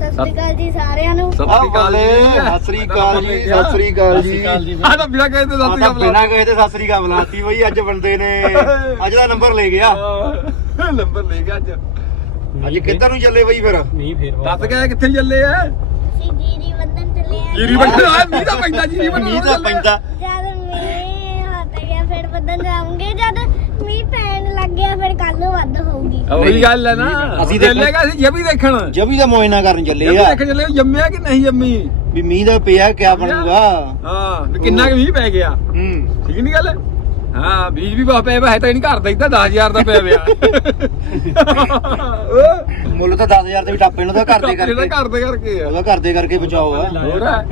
ਸਤਿ ਸ਼੍ਰੀ ਅਕਾਲ ਜੀ ਸਾਰਿਆਂ ਨੂੰ। ਸਤਿ ਸ੍ਰੀ ਅਕਾਲ ਸਤਿ ਸ੍ਰੀ ਅਕਾਲ ਜੀ ਸਤਿ ਸ੍ਰੀ ਅਕਾਲ ਜੀ। ਆ ਤਾਂ ਬਿਨਾ ਕਹੇ ਤੇ ਸਤਿ ਆ ਸ੍ਰੀ ਅਕਾਲ ਬਿਨਾਂ ਕਹੇ ਤੇ ਸਤਿ ਸ੍ਰੀ ਅਕਾਲ ਬੁਲਾਤੀ ਬਈ ਅੱਜ ਬੰਦੇ ਨੇ ਅੱਜ ਦਾ ਨੰਬਰ ਲੈ ਗਿਆ। ਨੰਬਰ ਲੈ ਗਿਆ ਅੱਜ। ਅੱਜ ਕਿੱਧਰ ਨੂੰ ਚੱਲੇ ਬਈ ਫਿਰ? ਮੀਂਹ ਫੇਰ ਦੱਸ ਗਿਆ ਕਿੱਥੇ ਚੱਲੇ ਆ? ਅਸੀਂ ਜੀਰੀ ਬੰਦਨ ਚੱਲੇ ਆ। ਜੀਰੀ ਬੰਦਨ ਆ ਮੀਂਹ ਤਾਂ ਪੈਂਦਾ ਜੀਰੀ ਬੰਦਨ ਮੀਂਹ ਤਾਂ ਪੈਂਦਾ। ਜਦ ਮੀਂਹ ਹਟ ਗਿਆ ਫਿਰ ਬੰਦਨ ਜਾਵਾਂਗੇ। ਜਦ ਮੀਂਹ ਪੈਣ ਲੱਗ ਗਿਆ ਫਿਰ ਕੱਲ ਨੂੰ ਵੱਧ ਹੋਊਗੀ। ਉਹੀ ਗੱਲ ਹੈ ਨਾ। ਅਸੀਂ ਅਸੀਂ ਦੇਖਣ- ਚੱਲੇਗਾ ਅਸੀਂ ਜਬੀ ਦੇਖਣ। ਜਬੀ ਦਾ ਮੋਇਨਾ ਕਰਨ ਚੱਲੇ ਜਬੀ ਆ। ਦੇਖਣ ਚੱਲੇ ਜੰਮਿਆ ਕਿ ਨਹੀਂ ਜੰਮੀ? ਵੀ ਮੀਂਹ ਦਾ ਪਿਆ ਕਿਆ ਬਣੂਗਾ? ਹਾਂ ਵੀ ਕਿੰਨਾ ਕੁ ਮੀਂਹ ਪੈ ਗਿਆ? ਹੂੰ। ਠੀਕ ਨਹੀਂ ਗੱਲ? ਹਾਂ ਬੀਜ ਵੀ ਬਹੁਤ ਪਿਆ ਵਾ, ਹੈ ਤਾਂ ਨਹੀਂ ਘਰ ਦਾ ਇਦਾਂ 10000 ਦਾ ਪਿਆ ਪਿਆ। ਮੁੱਲ ਤਾਂ 10000 ਤੇ ਵੀ ਟਾਪੇ ਨੂੰ ਤਾਂ ਘਰ ਦੇ ਇਹਦਾ ਕਰਕੇ। ਘਰ ਦੇ ਕਰਕੇ ਆ। ਉਹਦਾ ਘਰ ਦੇ ਕਰਕੇ ਬਚਾਓ ਆ। ਹੋਰ ਆ?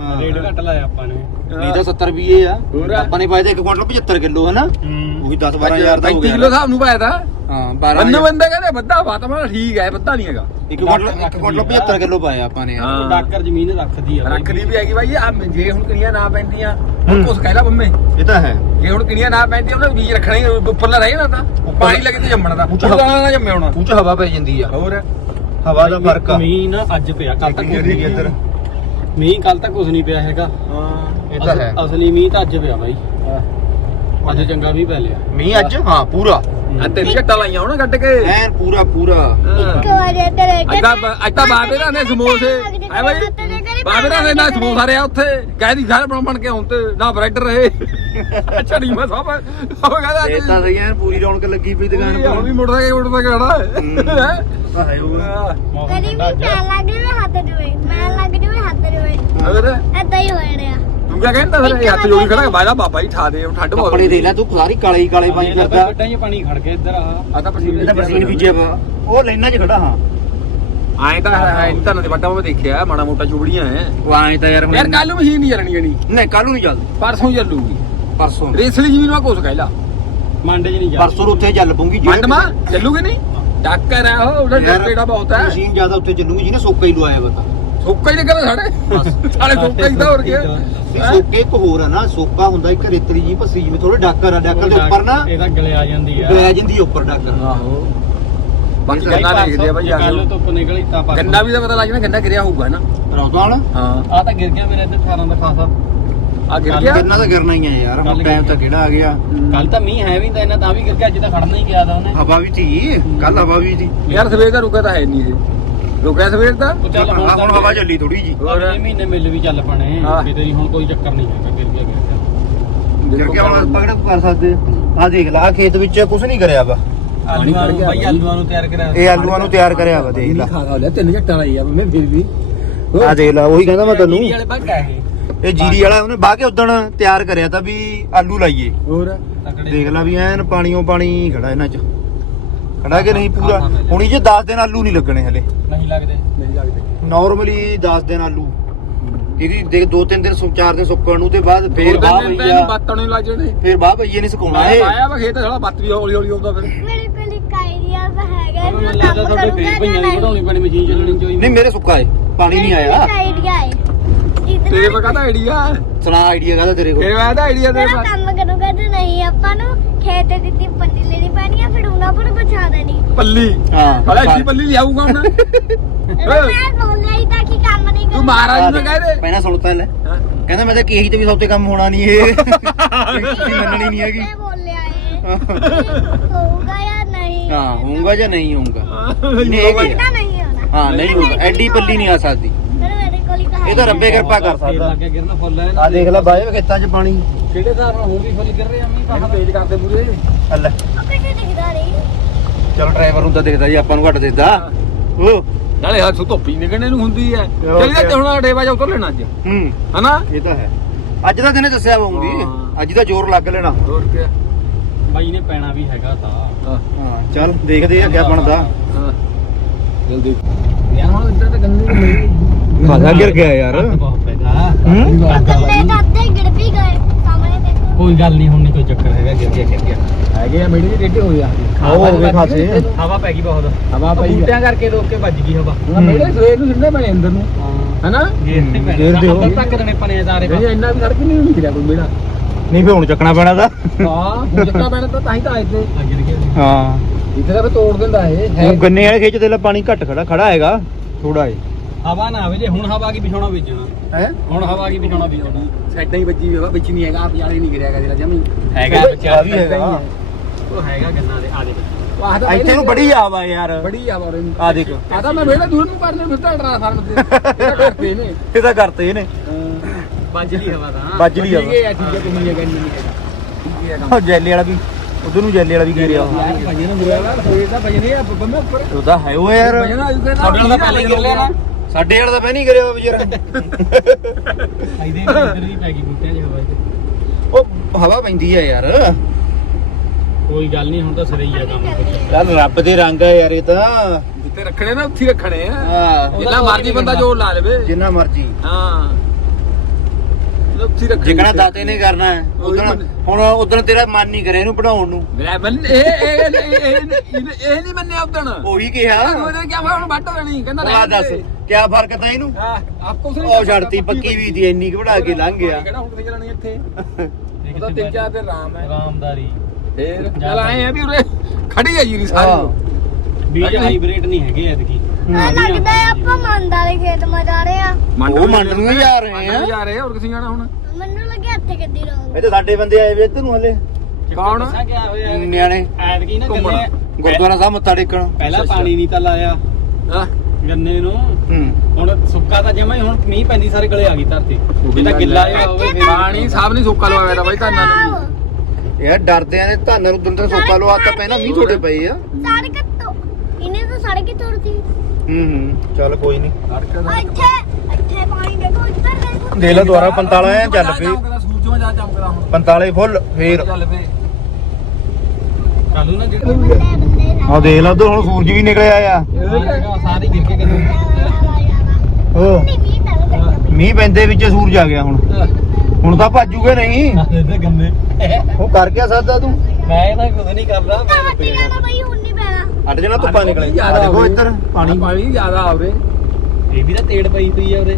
ਹਾਂ। ਰੇਟ ਘੱਟ ਲਾਇਆ ਆਪਾਂ ਨੇ। ਨਹੀਂ ਤਾਂ 70 ਰੁਪਏ ਆ। ਹੋਰ ਆ? ਆਪਾਂ ਨੇ ਪਾਏ ਤਾਂ 1 ਕੁਇੰਟਲ 75 ਕਿਲੋ ਹਨਾ? ਉਹੀ 10 12000 ਦਾ ਹੋ 35 ਕਿਲੋ ਗਿਆ ਹਿਸਾਬ ਨੂੰ ਪਾਇਆ ਤਾਂ। ਹਾਂ ਬੰਦੇ 12 ਬੰਦੇ ਕਹਿੰਦੇ ਵੱਧਾ ਬਾਤ ਮਾ ਠੀਕ ਹੈ ਵੱਧਾ ਨਹੀਂ ਹੈਗਾ। 1 ਕੁਇੰਟਲ 1 ਕੁਇੰਟਲ 75 ਕਿਲੋ ਪਾਇਆ ਆਪਾਂ ਨੇ। ਹਾਂ। ਡਾਕਰ ਜ਼ਮੀਨ ਰੱਖਦੀ ਆ। ਰੱਖਦੀ ਵੀ ਹੈਗੀ ਬਾਈ ਆ ਜੇ ਹੁਣ ਕਿਣੀਆਂ ਨਾ ਪੈਂਦੀਆਂ ਹੂੰ। ਹੁਣ ਕੁਛ ਕਹਿ ਲਾ ਬੰਮੇ। ਇਹ ਤਾਂ ਹੈ। ਜੇ ਹੁਣ ਕਿਣੀਆਂ ਨਾ ਪੈਂਦੀਆਂ ਉਹਨੇ ਬੀਜ ਰੱਖਣਾ ਹੀ ਉੱਪਰਲਾ ਰਹਿ ਜਾਣਾ ਤਾਂ। ਪਾਣੀ ਲੱਗੇ ਤੇ ਜੰਮਣਾ ਤਾਂ। ਉੱਚ ਉੱਚਾ ਹਵਾ- ਨਾ ਜੰਮੇ ਹੋਣਾ। ਉੱਚ ਹਵਾ ਪੈ ਜਾਂਦੀ ਆ। ਹੋਰ? ਹਵਾ ਦਾ ਫ਼ਰਕ ਆ। ਮੀਂਹ ਨਾ ਅੱਜ ਪਿਆ ਕੱਲ ਤੱਕ ਕਿੰਨੀ ਦੀ ਇੱਧਰ। ਮੀਂਹ ਕੱਲ ਤੱਕ ਕੁਝ ਨਹੀਂ ਪਿਆ ਹੈਗਾ। ਹਾਂ ਇਹ ਤਾਂ ਹੈ। ਅਸਲ- ਅਸਲੀ ਮੀਂਹ ਤਾਂ ਅੱਜ ਪਿਆ ਬਾਈ। ਅੱਜ ਚੰਗਾ ਮੀਂਹ ਪੈ ਲਿਆ। ਮੀਂਹ ਅੱਜ? ਹਾਂ ਪੂਰਾ। ਆ ਤਿੰਨ ਝੱਟਾਂ ਲਾਈਆਂ ਹੋਣਾ ਕੱਢ ਕੇ। ਐਨ ਪੂਰਾ ਪੂਰਾ। ਇੱਕ ਵਜੇ ਤੇ ਲੈ ਕੇ ਅੱਜ ਤਾਂ ਤਾਂ ਬਾਬੇ ਦਾ ਨੇ ਸਮੋਸੇ। ਹੈ ਬਾਈ? ਬਾਬੇ ਦਾ ਨੇ ਨਾ ਸਮੋਸਾ ਰਿਆ ਉੱਥੇ। ਕਹਿਦੀ ਸਾਰੇ ਬਣ ਬਣ ਕੇ ਹੁਣ ਤੇ ਨਾ ਬ੍ਰੈਡ ਰਹੇ। ਛੜੀ ਮੈਂ ਸਭ ਸਭ ਕਹਿੰਦਾ ਇਹ ਤਾਂ ਸਹੀ ਐਨ ਪੂਰੀ ਰੌਣਕ ਲੱਗੀ ਪਈ ਦੁਕਾਨ ਹੁਣ ਵੀ ਤੇ ਮੁੜਦਾ ਕੇ ਮੁੜਦਾ ਕੇ ਖੜਾ। ਹੈ। ਆਏ ਉਹ। ਕਦੀ ਵੀ ਪੈਣ ਲੱਗ ਜਵੇ ਹੱਥ ਜਵੇ। ਮੈਂ ਲੱਗ ਜਵੇ ਹੱਥ ਜਵੇ। ਅਗਰ? ਏਦਾਂ ਹੀ ਹੋ ਰਿਹਾ ਕਿਆ ਕਹਿੰਦਾ ਫਿਰ ਇਹ ਹੱਥ ਜੋੜੀ ਖੜਾ ਬਾਜਾ ਬਾਬਾ ਹੀ ਠਾ ਦੇ ਠੰਡ ਬਹੁਤ ਕੱਪੜੇ ਦੇ ਲੈ ਤੂੰ ਸਾਰੀ ਕਾਲੇ ਹੀ ਕਾਲੇ ਪਾਈ ਫਿਰਦਾ। ਗੱਡਾਂ 'ਚ ਪਾਣੀ ਖੜ ਗਿਆ ਇੱਧਰ ਆ। ਆ ਤਾਂ ਪਸੀਨੇ ਇਹਦਾ ਬਰਸੀਨ ਬੀਜਿਆ ਵਾ ਉਹ ਲੈਣਾ ਚ ਖੜਾ ਹਾਂ। ਆਏ ਤਾਂ ਹੈ ਨਹੀਂ ਤਾਂ ਦੇ ਵੱਡਾ ਮੈਂ ਦੇਖਿਆ ਮਾੜਾ ਮੋਟਾ ਚੁਬੜੀਆਂ ਹੈ ਉਹ ਆਏ ਤਾਂ ਯਾਰ ਹੁਣ ਯਾਰ ਕੱਲ ਨੂੰ ਮਸ਼ੀਨ ਨਹੀਂ ਚੱਲਣੀ ਜਣੀ। ਨਹੀਂ ਕੱਲ ਨੂੰ ਨਹੀਂ ਚੱਲਦੀ। ਪਰਸੋਂ ਚੱਲੂਗੀ। ਪਰਸੋਂ ਰੇਸਲੀ ਜ਼ਮੀਨ ਮਾ ਕੁਛ ਕਹਿਲਾ ਮੰਡੇ 'ਚ ਨਹੀਂ ਜਾ ਪਰਸੋਂ ਨੂੰ ਉੱਥੇ ਚੱਲ ਪਊਗੀ ਮੰਡ ਮਾ ਚੱਲੂਗੀ ਨਹੀਂ? ਟੱਕਰ ਹੈ ਉਹ ਉਹਦਾ ਡੱਕੇੜਾ ਬਹੁਤ ਹੈ ਮਸ਼ੀਨ ਜ਼ਿਆਦਾ ਉੱਥੇ ਚੱਲੂਗੀ ਜਿਹਨੇ ਸੋਕਾ ਹੀ ਲਵਾਇਆ ਵਾ ਸੁੱਕਾ ਹੀ ਨਿਕਲ ਸਾਡੇ। ਸਾਲੇ ਸੁੱਕਾ ਹੀ ਤਾਂ ਹੋਰ ਕੀ ਸੋਕੇ ਇੱਕ ਹੋਰ ਆ ਨਾ ਸੋਕਾ ਹੁੰਦਾ ਇੱਕ ਰੇਤਲੀ ਜੀ ਭੱਸੀ ਜਿਵੇਂ ਥੋੜੇ ਡਾਕਰ ਆ ਡਾਕਰ ਦੇ ਉੱਪਰ ਨਾ ਇਹਦਾ ਗਲੇ ਆ ਜਾਂਦੀ ਆ। ਗਲਿਆ ਜਾਂਦੀ ਉੱਪਰ ਡਾਕਰ। ਆਹੋ। ਬਾਕੀ ਬਾਈ ਗੰਨਾ ਦੇਖਦੇ ਆ ਭਾਈ ਆ ਕੱਲ ਧੁੱਪ ਨਿਕਲੀ ਤਾਂ ਪਰਸੋਂ। ਗੰਨਾ ਵੀ ਤਾਂ ਪਤਾ ਲੱਗ ਜਾਣਾ ਗੰਨਾ ਗਿਰਿਆ ਹੋਊਗਾ ਨਾ। ਰੌਦਾ ਵਾਲਾ? ਹਾਂ। ਆ ਤਾਂ ਗਿਰ ਗਿਆ ਮੇਰੇ ਇੱਧਰ 18 ਦਾ ਖਾਸਾ। ਆ ਗਿਰ ਕੱਲ੍ਹ ਗਿਆ? ਕਿੰਨਾ ਤਾਂ ਕਰਨਾ ਹੀ ਆ ਯਾਰ ਹੁਣ ਕੱਲ੍ਹ ਟਾਈਮ ਤਾਂ ਕਿਹੜਾ ਆ ਗਿਆ। ਕੱਲ ਤਾਂ ਮੀਂਹ ਹੈ ਵੀ ਤਾਂ ਇਹਨਾਂ ਤਾਂ ਵੀ ਗਿਰ ਗਿਆ ਅੱਜ ਤਾਂ ਖੜਨਾ ਹੀ ਗਿਆ ਦਾ ਉਹਨੇ। ਹਵਾ ਵੀ ਸੀ ਕੱਲ ਹਵਾ ਵੀ ਸੀ। ਯਾਰ ਸਵੇਰ ਦਾ ਰੁਕਿਆ ਤਾਂ ਹੈ ਨਹੀਂ ਇਹ ਰੁਕਿਆ ਸਵੇਰ ਦਾ? ਉਹ ਚੱਲ ਹੁਣ ਹੁਣ ਹਵਾ ਚੱਲੀ ਥੋੜੀ ਜੀ। ਹੋਰ। ਅਗਲੇ ਮਹੀਨੇ ਮਿਲ ਵੀ ਚੱਲ ਪਣੇ। ਹਾਂ। ਕਿਤੇ ਨਹੀਂ ਹੁਣ ਕੋਈ ਚੱਕਰ ਨਹੀਂ ਹੈਗਾ ਗਿਰ ਗਿਆ ਗਿਰ ਗਿਆ ਜਰ ਕੇ ਹੁਣ ਪਕੜ ਕਰ ਸਕਦੇ ਆ। ਦੇਖ ਲਾ ਆਹ ਖੇਤ ਵਿੱਚ ਕੁਝ ਨਹੀਂ ਕਰਿਆ ਵਾ। ਆਲੂਆਂ ਨੂੰ ਬਾਈ ਆਲੂਆਂ ਨੂੰ ਤਿਆਰ ਕਰਿਆ। ਇਹ ਆਲੂਆਂ ਨੂੰ ਤਿਆਰ ਕਰਿਆ ਵਾ ਦੇਖ ਲਾ। ਖਾ ਖਾ ਲਿਆ ਤਿੰਨ ਝੱਟਾਂ ਲਾਈ ਆ ਮੈਂ ਫਿਰ ਵੀ। ਆ ਦੇਖ ਲਾ ਉਹੀ ਕਹਿੰਦਾ ਮੈਂ ਤੈਨੂੰ। ਜੀਰੀ ਵਾਲੇ ਬੰਕ ਆ ਇਹ ਇਹ ਜੀਰੀ ਵਾਲਾ ਉਹਨੇ ਬਾਹ ਕੇ ਉਦਣ ਤਿਆਰ ਕਰਿਆ ਤਾਂ ਵੀ ਆਲੂ ਲਾਈਏ। ਹੋਰ? ਤਕੜੇ ਦੇਖ ਲਾ ਵੀ ਐਨ ਪਾਣੀਓ ਪਾਣੀ ਖੜਾ ਇਹਨਾਂ 'ਚ। ਖੜਾ ਕਿ ਨਹੀਂ ਪੂਰਾ? ਹੁਣੀ ਜੇ 10 ਦਿਨ ਆਲੂ ਨਹੀਂ ਲੱਗਣੇ ਹਲੇ। ਨਹੀਂ ਲੱਗਦੇ। ਨਹੀਂ ਲੱਗਦੇ। ਨਾਰਮਲੀ 10 ਦਿਨ ਆਲੂ। ਕਿਉਂਕਿ ਦੇਖ 2-3 ਦਿਨ ਸੁ- ਚਾਰ ਦਿਨ ਸੁੱਕਣ ਨੂੰ ਤੇ ਬਾਅਦ ਫੇਰ ਬਾਹ ਤੈਨੂੰ ਪਈਆ ਬਾਤਾਂ ਨੂੰ ਲੱਗ ਜਣੇ। ਫੇਰ ਬਾਹ ਪਈਏ ਨਹੀਂ ਸੁਕਾਉਣਾ ਇਹ। ਆਇਆ ਵਾ ਖੇਤ ਸਾਲਾ ਬੱਤ ਵੀ ਹੌਲੀ ਹੌਲੀ ਆਉਂਦਾ ਫਿਰ। ਮੇਰੀ ਪਹਿਲੀ ਕਾਇਰੀਆ ਤਾਂ ਹੈਗਾ ਮੈਂ ਕੰਮ ਕਰੂੰਗਾ ਵਧਾਉਣੀ ਪੈਣੀ ਮਸ਼ੀਨ ਚੱਲਣੀ ਚਾਹੀਦੀ। ਨਹੀਂ ਮੇਰੇ ਸੁੱਕਾ ਏ। ਪਾਣੀ ਨਹੀਂ ਆਇਆ। ਆਈਡੀਆ ਹੈ ਤੇਰੇ ਕੋਲ ਕਾਹਦਾ ਆਈਡੀਆ ਸੁਣਾ ਆਈਡੀਆ ਕਾਹਦਾ ਤੇਰੇ ਕੋਲ? ਕਾਹਦਾ ਆਈਡੀਆ ਤੇਰੇ ਕੋਲ। ਕਰੂੰਗਾ ਤੇ ਨਹੀਂ ਆਪਾਂ ਨੂੰ ਖੇਤ ਦੀ ਦੀ ਪੰਡੀ ਲੈਣੀ ਪੈਣੀ ਆ ਫਿਰ ਉਹਨਾਂ ਪਰ ਬਚਾ ਦੇਣੀ ਪੱਲੀ? ਹਾਂ ਹਲਾ ਇੱਡੀ ਪੱਲੀ ਲਿਆਊਗਾ ਹੁਣ। ਮੈਂ ਬੋਲਿਆ ਹੀ ਤਾਂ ਕਿ ਕੰਮ ਨਹੀਂ ਤੂੰ ਕਰਨਾ। ਮਹਾਰਾਜ ਨੂੰ ਕਹਿ ਦੇ। ਪਹਿਲਾਂ ਸੁਣਤਾ ਲੈ। ਕਹਿੰਦਾ ਮੈਂ ਤਾਂ ਕਹੀ ਤੇ ਵੀ ਸੌਤੇ ਕੰਮ ਹੋਣਾ ਨਹੀਂ ਇਹ। ਮੰਨਣੀ ਨਹੀਂ ਹੈਗੀ। ਮੈਂ ਬੋਲਿਆ ਏ ਹੋਊਗਾ ਜਾਂ ਨਹੀਂ? ਹਾਂ ਹੋਊਗਾ ਜਾਂ ਨਹੀਂ ਹੋਊਗਾ? ਹੋਣਾ। ਹਾਂ ਨਹੀਂ ਹੋਊਗਾ। ਐਡੀ ਪੱਲੀ ਨਹੀਂ ਆ ਸਕਦੀ। ਇਹ ਤਾਂ ਰੱਬੇ ਕਿਰਪਾ ਕਰ ਸਕਦਾ। ਲੱਗੇ ਗਿਰਨਾ ਫੁੱਲ ਹੈ ਆ ਦੇਖ ਲੈ ਬਾਏ ਖੇਤਾਂ 'ਚ ਪਾਣੀ। ਕਿਹੜੇ ਹਿਸਾਬ ਨਾਲ ਹੁਣ ਵੀ ਫੁੱਲ ਗਿਰ ਰਹੇ ਆ ਮੀਂਹ ਪੇਜ ਕਰਦੇ ਪੂਰੇ। ਉਹ ਕਿਤੇ ਦਿਖਦਾ ਨਹੀਂ ਚਲ ਡਰਾਈਵਰ ਨੂੰ ਤਾਂ ਦਿਖਦਾ ਜੀ ਆਪਾਂ ਨੂੰ ਘੱਟ ਦਿਖਦਾ। ਉਹ ਨਾਲੇ ਹੱਥ ਧੁੱਪੀ ਨਿਕਲਣੇ ਨੂੰ ਹੁੰਦੀ ਹੈ ਚੱਲ। ਤੇ ਹੁਣ ਡੇਵਾ ਜਾ ਉਤਰ ਲੈਣਾ ਅੱਜ। ਹੂੰ। ਹਨਾ? ਇਹ ਤਾਂ ਹੈ। ਅੱਜ ਦਾ ਦਿਨੇ ਦੱਸਿਆ ਹੋਊਗੀ। ਅੱਜ ਦਾ ਜ਼ੋਰ ਲੱਗ ਲੈਣਾ। ਹੋਰ ਕੀ। ਬਾਈ ਨੇ ਪੈਣਾ ਵੀ ਹੈਗਾ ਤਾਂ। ਹਾਂ। ਚੱਲ ਦੇਖਦੇ ਆ ਕਿਆ ਬਣਦਾ। ਹਾਂ। ਜਲਦੀ। ਯਾਰ ਹੁਣ ਇੱਧਰ ਤਾਂ ਗੰਦੀ ਨਹੀਂ ਖਾਸਾ ਗਿਰ ਗਿਆ ਯਾਰ। ਬਹੁਤ ਪੈਦਾ। ਹੂੰ? ਕੱਲੇ ਕਰਦੇ ਗਿਰ ਵੀ ਗਏ ਸਾਹਮਣੇ ਦੇਖੋ ਕੋਈ ਗੱਲ ਨਹੀਂ ਹੁਣ ਨਹੀਂ ਕੋਈ ਚੱਕਰ ਹੈਗਾ ਗਿਰ ਗਿਆ ਗਿਰ ਗਿਆ। ਹੈਗੇ ਆ ਮੇੜੀ ਦੇ ਟੇਢੇ ਹੋ ਜਾ ਆਓ ਹੋ ਗਏ ਖਾਸੇ। ਹਵਾ ਪੈ ਗਈ ਬਹੁਤ। ਹਵਾ ਪਈ ਬੂਟਿਆਂ ਕਰਕੇ ਰੋਕ ਕੇ ਵੱਜ ਗਈ ਹਵਾ। ਹੁਣ ਮੇੜੇ ਸਵੇਰ ਨੂੰ ਸਿੱਧੇ ਬਣੇ ਅੰਦਰ ਨੂੰ। ਹਨਾ? ਗੇਰ ਤੇ ਪੈਣਾ। ਗੇਰ ਦਿਓ। ਅੱਧਾ ਤੱਕ ਦੇਣੇ ਪਣੇ ਸਾਰੇ ਨਹੀਂ ਇੰਨਾ ਵੀ ਸੜਕ ਨਹੀਂ ਹੁੰਦੀ ਕੋਈ ਮੇੜਾ ਨਹੀਂ ਫੇ ਹੁਣ ਚੱਕਣਾ ਪੈਣਾ ਦਾ ਹਾਂ ਹੁਣ ਚੱਕਾ ਪੈਣਾ ਤਾਂ ਤਾਂ ਹੀ ਤਾਂ ਆਏ ਤੇ। ਆ ਗਿਰ ਗਿਆ। ਹਾਂ। ਇੱਥੇ ਤਾਂ ਫਿਰ ਤੋੜ ਦਿੰਦਾ ਇਹ। ਹੁਣ ਗੰਨੇ ਵਾਲੇ ਖੇਚ ਤੇ ਲੈ ਪਾਣੀ ਘੱਟ ਖੜਾ ਖੜਾ ਹੈਗਾ। ਥੋੜਾ ਏ ਹਵਾ ਨਾ ਆਵੇ ਜੇ ਹੁਣ ਹਵਾ ਕੀ ਵਿਛਾਉਣਾ ਵੇਚਣਾ ਹੈ? ਹੁਣ ਹਵਾ ਕੀ ਵਿਛਾਉਣਾ ਵੇਚਣਾ ਸਾਈਡਾਂ ਹੀ ਵੱਜੀ ਹੋਇਆ ਵਿੱਚ ਨਹੀਂ ਹੈਗਾ ਆਪ ਯਾਰੇ ਨਹੀਂ ਗਿਰਿਆ ਕਦੇ ਜਮੀ। ਹੈਗਾ ਬੱਚਾ ਵੀ ਹੈਗਾ। ਉਹ ਹੈਗਾ ਗੰਨਾ ਦੇ ਆ ਦੇ ਤਾਂ ਇੱਥੇ ਨੂੰ ਬੜੀ ਆਵਾ ਯਾਰ। ਬੜੀ ਆ ਬਾਰੇ ਨੂੰ। ਆ ਦੇਖ। ਆ ਤਾਂ ਮੈਂ ਵੇਲਾ ਦੂਰ ਨੂੰ ਕਰਨੇ ਫਿਰਦਾ ਟ੍ਰਾਂਸਫਾਰਮ ਤੇ ਇਹਦਾ ਕਰਦੇ ਨੇ। ਇਹ ਤਾਂ ਕਰਤੇ ਇਹਨੇ ਵੱਜਦੀ ਹਵਾ ਤਾਂ। ਵੱਜਦੀ ਠੀਕ ਆਵਾ ਹੈ ਠੀਕ ਹੈ ਕੋਈ ਹੈਗਾ ਨਹੀਂ ਹੈਗਾ। ਠੀਕ ਹੈ ਕੰਮ ਉਹ ਜੈਲੇ ਵਾਲਾ ਵੀ ਉਧਰ ਨੂੰ ਜੈਲੇ ਵਾਲਾ ਵੀ ਭਜਨ ਬੁਰਾ ਨਾ ਹੋਏ ਤਾਂ ਭਜਨੇ ਆ ਬੰਮੇ ਉੱਪਰ। ਉਹਦਾ ਹੈ ਉਹ ਯਾਰ। ਸਾਡੇ ਨਾਲ ਤਾਂ ਪਹਿਲਾਂ ਹੀ ਗਿਰ ਲਿਆ ਨਾ। ਸਾਡੇ ਵਾਲਾ ਤਾਂ ਮੈਂ ਨਹੀਂ ਕਰਿਆ ਵਿਚਾਰਾ ਇਹਦੇ ਇੱਧਰ ਦੀ ਪੈ ਗਈ ਬੂਟਿਆਂ 'ਚ ਹਵਾ 'ਚ। ਉਹ ਹਵਾ ਪੈਂਦੀ ਆ ਯਾਰ। ਕੋਈ ਗੱਲ ਨਹੀਂ ਹੁਣ ਤਾਂ ਸਿਰੇ ਹੀ ਆ ਕੰਮ ਯਾਰ ਰੱਬ ਦੇ ਰੰਗ ਆ ਯਾਰ ਇਹ ਤਾਂ। ਜਿੱਥੇ ਰੱਖਣੇ ਨਾ ਉੱਥੇ ਹੀ ਰੱਖਣੇ ਆ। ਹਾਂ। ਜਿੰਨਾ ਮਰਜ਼ੀ ਬੰਦਾ ਜੋਰ ਲਾ ਲਵੇ। ਜਿੰਨਾ ਮਰਜ਼ੀ। ਹਾਂ। ਉੱਥੇ ਹੀ ਰੱਖਣੇ ਜਿਕਣਾ ਦਾਤੇ ਨੇ ਕਰਨਾ ਹੈ। ਉਹੀ ਉਦਣ ਬੰਦੇ। ਹੁਣ ਉਦੋਂ ਤੇਰਾ ਮਨ ਨਹੀਂ ਕਰਿਆ ਇਹਨੂੰ ਪੜਾਉਣ ਨੂੰ। ਮੈਂ ਮੰਨ- ਇਹ ਇਹ ਇਹ ਇਹ ਇਹ ਨਹੀਂ ਮੰਨਿਆ ਉਦਣ। ਉਹੀ ਕਿਹਾ। ਉਹਨੇ ਕਿਹਾ ਹੁਣ ਵੱਟ ਲੈਣੀ ਕਹਿੰਦਾ ਆ ਦੱਸ। ਕਿਆ ਫ਼ਰਕ ਤਾਂ ਇਹਨੂੰ? ਹਾਂ ਆਪਕੋ ਉਹ ਛੱਡਤੀ ਪੱਕੀ ਵੀ ਦੀ ਇੰਨੀ ਕੁ ਵੜਾ ਕੇ ਲੰਘ ਗਿਆ। ਕਿਹੜਾ ਹੁਣ ਕਿੱਥੇ ਚੱਲਣੀ ਇੱਥੇ? ਉਹਦਾ ਤਿੰਨ ਚਾਰ ਦਿਨ ਆਰਾਮ ਹੈ। ਆਰਾਮਦਾਰੀ। ਫੇਰ ਚੱਲ ਆਏ ਆ ਵੀ ਉਰੇ ਖੜੀ ਹੈ ਜੀਰੀ ਸਾਰੀ। ਬੀਜ ਹਾਈਬ੍ਰਿਡ ਨਹੀਂ ਹੈਗੇ ਐਤਕੀ। ਆ ਲੱਗਦਾ ਹੈ ਆਪਾਂ ਮੰਦ ਵਾਲੇ ਖੇਤ ਮਾ ਜਾ ਰਹੇ। ਆ ਉਹ ਮੰਡ ਨੂੰ ਹੀ ਜਾ ਰਹੇ ਆ। ਜਾ ਰਹੇ ਆ ਹੋਰ ਕਿਸੇ ਜਾਣਾ ਹੁਣ। ਮੈਨੂੰ ਲੱਗਿਆ ਇੱਥੇ ਇਹ ਤਾਂ ਸਾਡੇ ਬੰਦੇ ਆਏ ਵੇ ਇੱਧਰ ਨੂੰ ਹਲੇ। ਕੌਣ? ਨਿਆਣੇ। ਐਤਕੀ ਨਾ। ਗੰਨੇ ਗੁਰਦੁਆਰਾ ਸਾਹਿਬ ਮੱਥਾ ਟੇਕਣ। ਪਹਿਲਾਂ ਪਾਣੀ ਨਹੀਂ ਤਾਂ ਲਾਇਆ। ਹਾਂ। ਗੰਨੇ ਨੂੰ। ਹੂੰ। ਹੁਣ ਸੁੱਕਾ ਤਾਂ ਜਮਾ ਹੀ ਹੁਣ ਮੀਂਹ ਪੈਂਦੀ ਸਾਰੇ ਗਲੇ ਆ ਗਈ ਧਰਤੀ। ਜੇ ਤਾਂ ਗੱਲ। ਜਿਹਾ ਹੋਵੇ ਫਿਰ ਪਾਣੀ ਸਾਹਿਬ ਨੇ ਸੁੱਕਾ ਲਵਾਇਆ ਤਾਂ ਬਾਈ ਧਾਨਾਂ ਨੂੰ ਯਾਰ ਡਰਦੇ ਆ ਨੇ ਧੰਨ ਨੂੰ ਦੰਦਰ ਸੋਪਾ ਲਵਾ ਤਾਂ ਪਹਿਲਾਂ ਮੀਂਹ ਥੋੜੇ ਪਏ ਆ। ਸੜਕ ਤੋਂ ਇਹਨੇ ਤਾਂ ਸੜਕ ਹੀ ਤੋੜਤੀ। ਹੂੰ ਹੂੰ। ਚੱਲ ਕੋਈ ਨਹੀਂ ਆ ਇੱਥੇ ਇੱਥੇ ਪਾਣੀ ਦੇਖੋ ਇੱਧਰ ਦੇਖੋ ਦੇਖ ਲੈ ਦੁਆਰਾ 45 ਆ ਚੱਲ ਪਏ ਸੂਰਜ ਜਾ ਚਮਕਦਾ ਹੁਣ 45 ਫੁੱਲ ਫੇਰ। ਚੱਲ ਪਏ ਨਾ ਜਿਹੜਾ ਆ ਦੇਖ ਲੈ ਉਧਰ ਹੁਣ ਸੂਰਜ ਵੀ ਨਿਕਲਿਆ ਆ। ਸਾਰੀ ਗਿਰ ਕੇ ਕਰੂ ਉਹ ਨਹੀਂ ਵੀ ਤਾਂ ਮੀਂਹ ਪੈਂਦੇ ਵਿੱਚ ਸੂਰਜ ਆ ਗਿਆ ਹੁਣ। ਹੁਣ ਤਾਂ ਭੱਜੂਗੇ ਨਹੀਂ। ਇਹਦੇ ਗੰਨੇ ਉਹ ਕਰ ਗਿਆ ਸਾਦਾ ਤੂੰ। ਮੈਂ ਤਾਂ ਕੁਝ ਨਹੀਂ ਕਰਦਾ। ਮੈਂ ਤਾਂ ਹੱਟੀ ਜਾਣਾ ਬਈ ਹੁਣ ਨਹੀਂ ਪੈਣਾ। ਅੱਡ ਜਣਾ ਧੁੱਪਾਂ ਨਿਕਲੇ ਦੇਖੋ। ਇੱਧਰ ਪਾਣੀ। ਪਾਣੀ ਜ਼ਿਆਦਾ ਆਵਰੇ ਇਹ ਵੀ ਤਾਂ ਤੇੜ ਪਈ ਹੋਈ ਆ ਉਰੇ।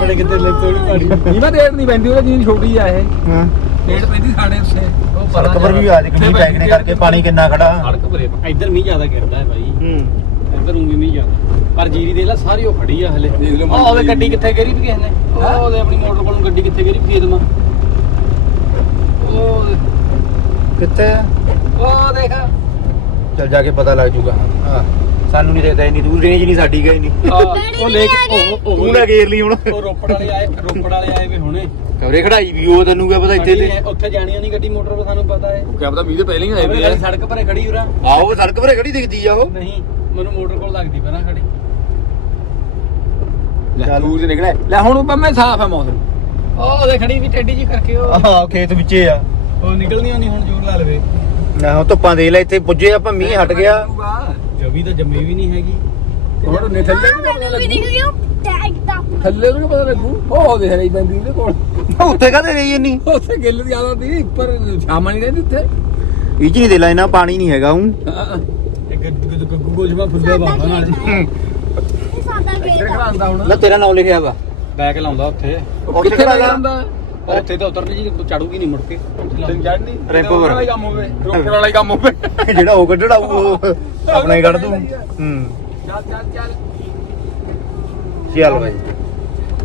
ਬੜੇ ਕਿਤੇ ਲੈ ਤੋੜੀ ਪਾਣੀ। ਨਹੀਂ ਮੈਂ ਦੇਰ ਨਹੀਂ ਪੈਂਦੀ ਉਹਦੀ ਜਿੰਨੀ ਛੋਟੀ ਆ ਇਹ। ਹਾਂ। ਡੇਢ ਪੈਂਦੀ ਸਾਡੇ ਉੱਥੇ ਉਹ ਸੜਕ ਪਰ ਵੀ ਆ ਦੇਖ ਮੀਂਹ ਪੈ ਗਏ ਕਰਕੇ ਪਾਣੀ ਕਿੰਨਾ ਖੜਾ। ਸੜਕ ਪਰੇ ਇੱਧਰ ਮੀਂਹ ਜ਼ਿਆਦਾ ਗਿਰਦਾ ਹੈ ਭਾਈ ਹੂੰ। ਇੱਧਰ ਉਂਗੀ ਮੀਂਹ ਜ਼ਿਆਦਾ। ਪਰ ਜੀਰੀ ਦੇ ਲਾ ਸਾਰੀ ਉਹ ਖੜੀ ਆ ਹਲੇ। ਦੇਖ ਲਓ ਉਹ ਉਹਦੇ ਗੱਡੀ ਕਿੱਥੇ ਗਰੀ ਵੀ ਕਿਸੇ ਨੇ? ਉਹ ਉਹਦੇ ਆਪਣੀ ਮੋਟਰ ਕੋਲ ਗੱਡੀ ਕਿੱਥੇ ਗਰੀ ਵੀ ਖੇਤ ਮਾ? ਉਹ ਕਿੱਥੇ? ਆ ਉਹ ਦੇਖ। ਚੱਲ ਜਾ ਕੇ ਪਤਾ ਲੱਗ ਜੂਗਾ। ਹਾਂ। ਸਾਨੂੰ ਨਹੀਂ ਦੇਖਦਾ ਇੰਨੀ ਦੂਰ ਰੇਂਜ ਨਹੀਂ ਸਾਡੀ ਗਈ ਨਹੀਂ ਆਹ, ਉਹ ਲੈ ਕੇ ਉਹ- ਉਹ ਤੂੰ ਲੈ ਗੇਰ ਲਈ ਹੁਣ। ਉਹ ਰੋਪੜ ਵਾਲੇ ਆਏ ਰੋਪੜ ਵਾਲੇ ਆਏ ਵੀ ਹੁਣੇ। ਕਵਰੇ ਖੜਾਈ ਵੀ ਉਹ ਤੈਨੂੰ ਕਿਆ ਪਤਾ ਇੱਥੇ ਤੇ ਹੈ, ਉੱਥੇ ਜਾਣੀ ਨਹੀਂ ਗੱਡੀ ਮੋਟਰ ਸਾਨੂੰ ਪਤਾ ਹੈ। ਉਹ ਕਿਆ ਪਤਾ ਮੀਂਹ ਦੇ ਪਹਿਲਾਂ ਹੀ ਆਏ ਵੇ ਸੜਕ ਪਰੇ ਖੜੀ ਉਰਾ। ਆਓ ਸੜਕ ਪਰੇ ਖੜੀ ਦਿਖਦੀ ਆ ਉਹ। ਨਹੀਂ ਮੈਨੂੰ ਮੋਟਰ ਕੋਲ ਲੱਗਦੀ ਪਹਿਲਾਂ ਖੜੀ। ਲੈ ਸੂਰਜ ਨਿਕਲਿਆ। ਲੈ ਹੁਣ ਬੰਮੇ ਸਾਫ਼ ਹੈ ਮੌਸਮ। ਉਹ ਉਹਦੇ ਖੜੀ ਵੀ ਟੇਡੀ ਜੀ ਕਰਕੇ ਉਹ ਆਹ ਖੇਤ ਵਿੱਚੇ ਆ। ਉਹ ਨਿਕਲਣੀ ਨਹੀਂ ਹੁਣ ਜ਼ੋਰ ਲਾ ਲਵੇ। ਨਾ ਧੁੱਪਾਂ ਦੇ ਲੈ ਇੱਥੇ ਪੁੱਜੇ ਆਪਾਂ ਮੀਂਹ ਹਟ ਗਿਆ। ਜਵੀ ਤਾਂ ਜੰਮੀ ਵੀ ਨਹੀਂ ਹੈਗੀ। ਹੁਣ ਨੇ ਥੱਲੇ ਨੂੰ ਪਤਾ ਮੈਨੂੰ ਵੀ ਲੱਗੂ। ਦਿਖ ਗਿਆ ਟੈਗ ਦਾ ਥੱਲੇ ਨੂੰ ਨੀ ਪਤਾ ਲੱਗੂ। ਉਹ ਦੇਖ ਰਹੀ ਪੈਂਦੀ ਉਹਦੇ ਕੋਲ। ਉੱਥੇ ਕਾਹਦੇ ਰਹੀ ਇੰਨੀ? ਉੱਥੇ ਗਿੱਲ ਜ਼ਿਆਦਾ ਦੀ ਉੱਪਰ ਛਾਵਾਂ ਨਹੀਂ ਰਹਿੰਦੀ ਉੱਥੇ। ਇਹ ਚ ਨਹੀਂ ਦੇ ਲਾ ਇਹਨਾਂ ਪਾਣੀ ਨਹੀਂ ਹੈਗਾ ਹੂੰ ਹਾਂ। ਇੱਕ ਗੱਗੂ ਨਾਲ। ਇਹ ਇੱਧਰ ਆ ਹੁਣ। ਤੇਰਾ ਨਾਮ ਲਿਖਿਆ ਵਾ ਬੈਕ ਲਾਉਂਦਾ ਉੱਥੇ। ਉਹ ਉੱਥੇ ਕਿੱਥੇ ਖੜਾ ਲੱਗ ਜਾਂਦਾ? ਜਾਂਦਾ ਉੱਥੇ ਤਾਂ ਉਤਰਨੀ ਜੀ ਚੜੂਗੀ ਨਹੀਂ ਮੁੜ ਕੇ। ਤੈਨੂੰ ਚੜਨੀ ਰੈਂਪੋ ਪਰ। ਵਾਲਾ ਹੀ ਕੰਮ ਹੋਵੇ ਰੋਪੜ ਵਾਲਾ ਹੀ ਕੰਮ ਹੋਵੇ। ਜਿਹੜਾ ਉਹ ਕੱਢੜਾ ਉਹ। ਆਪਣਾ ਹੀ ਕੱਢ ਦੂੰ। ਹੂੰ। ਚੱਲ ਚੱਲ ਚੱਲ ਚੱਲ ਬਾਈ।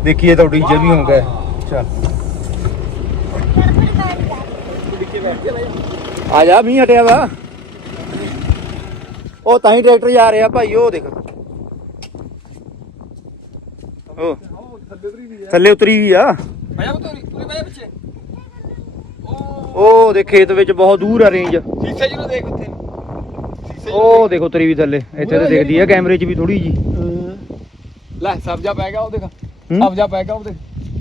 ਦੇਖੀਏ ਤੁਹਾਡੀ ਜੇ ਵੀ ਹੋ ਗਿਆ ਚੱਲ। ਜਾ ਆ ਜਾ ਮੀਂਹ ਹਟਿਆ ਵਾ। ਉਹ ਤਾਂ ਹੀ ਟਰੈਕਟਰ ਜਾ ਰਿਹਾ ਭਾਈ ਉਹ ਦੇਖ। ਉਹ। ਥੱਲੇ ਉਤਰੀ ਵੀ ਆ। ਭਾਇਆ ਤੋਰੀ ਤੋਰੀ ਭਾਇਆ ਪਿੱਛੇ। ਉਹ ਉਹ ਦੇ ਖੇਤ ਵਿੱਚ ਬਹੁਤ ਦੂਰ ਆ ਰੇਂਜ। ਸ਼ੀਸ਼ੇ ਜਿਹਨੂੰ ਦੇਖ ਉੱਥੇ। ਉਹ ਦੇਖੋ ਉਤਰੀ ਵੀ ਥੱਲੇ ਇੱਥੇ ਤੇ ਦਿਖਦੀ ਆ ਕੈਮਰੇ 'ਚ ਵੀ ਥੋੜੀ ਜੀ ਲੈ ਸਬਜਾ ਪੈ ਗਿਆ ਉਹ ਦੇਖ? ਸਬਜਾ ਪੈ ਗਿਆ ਉਹ ਦੇਖ।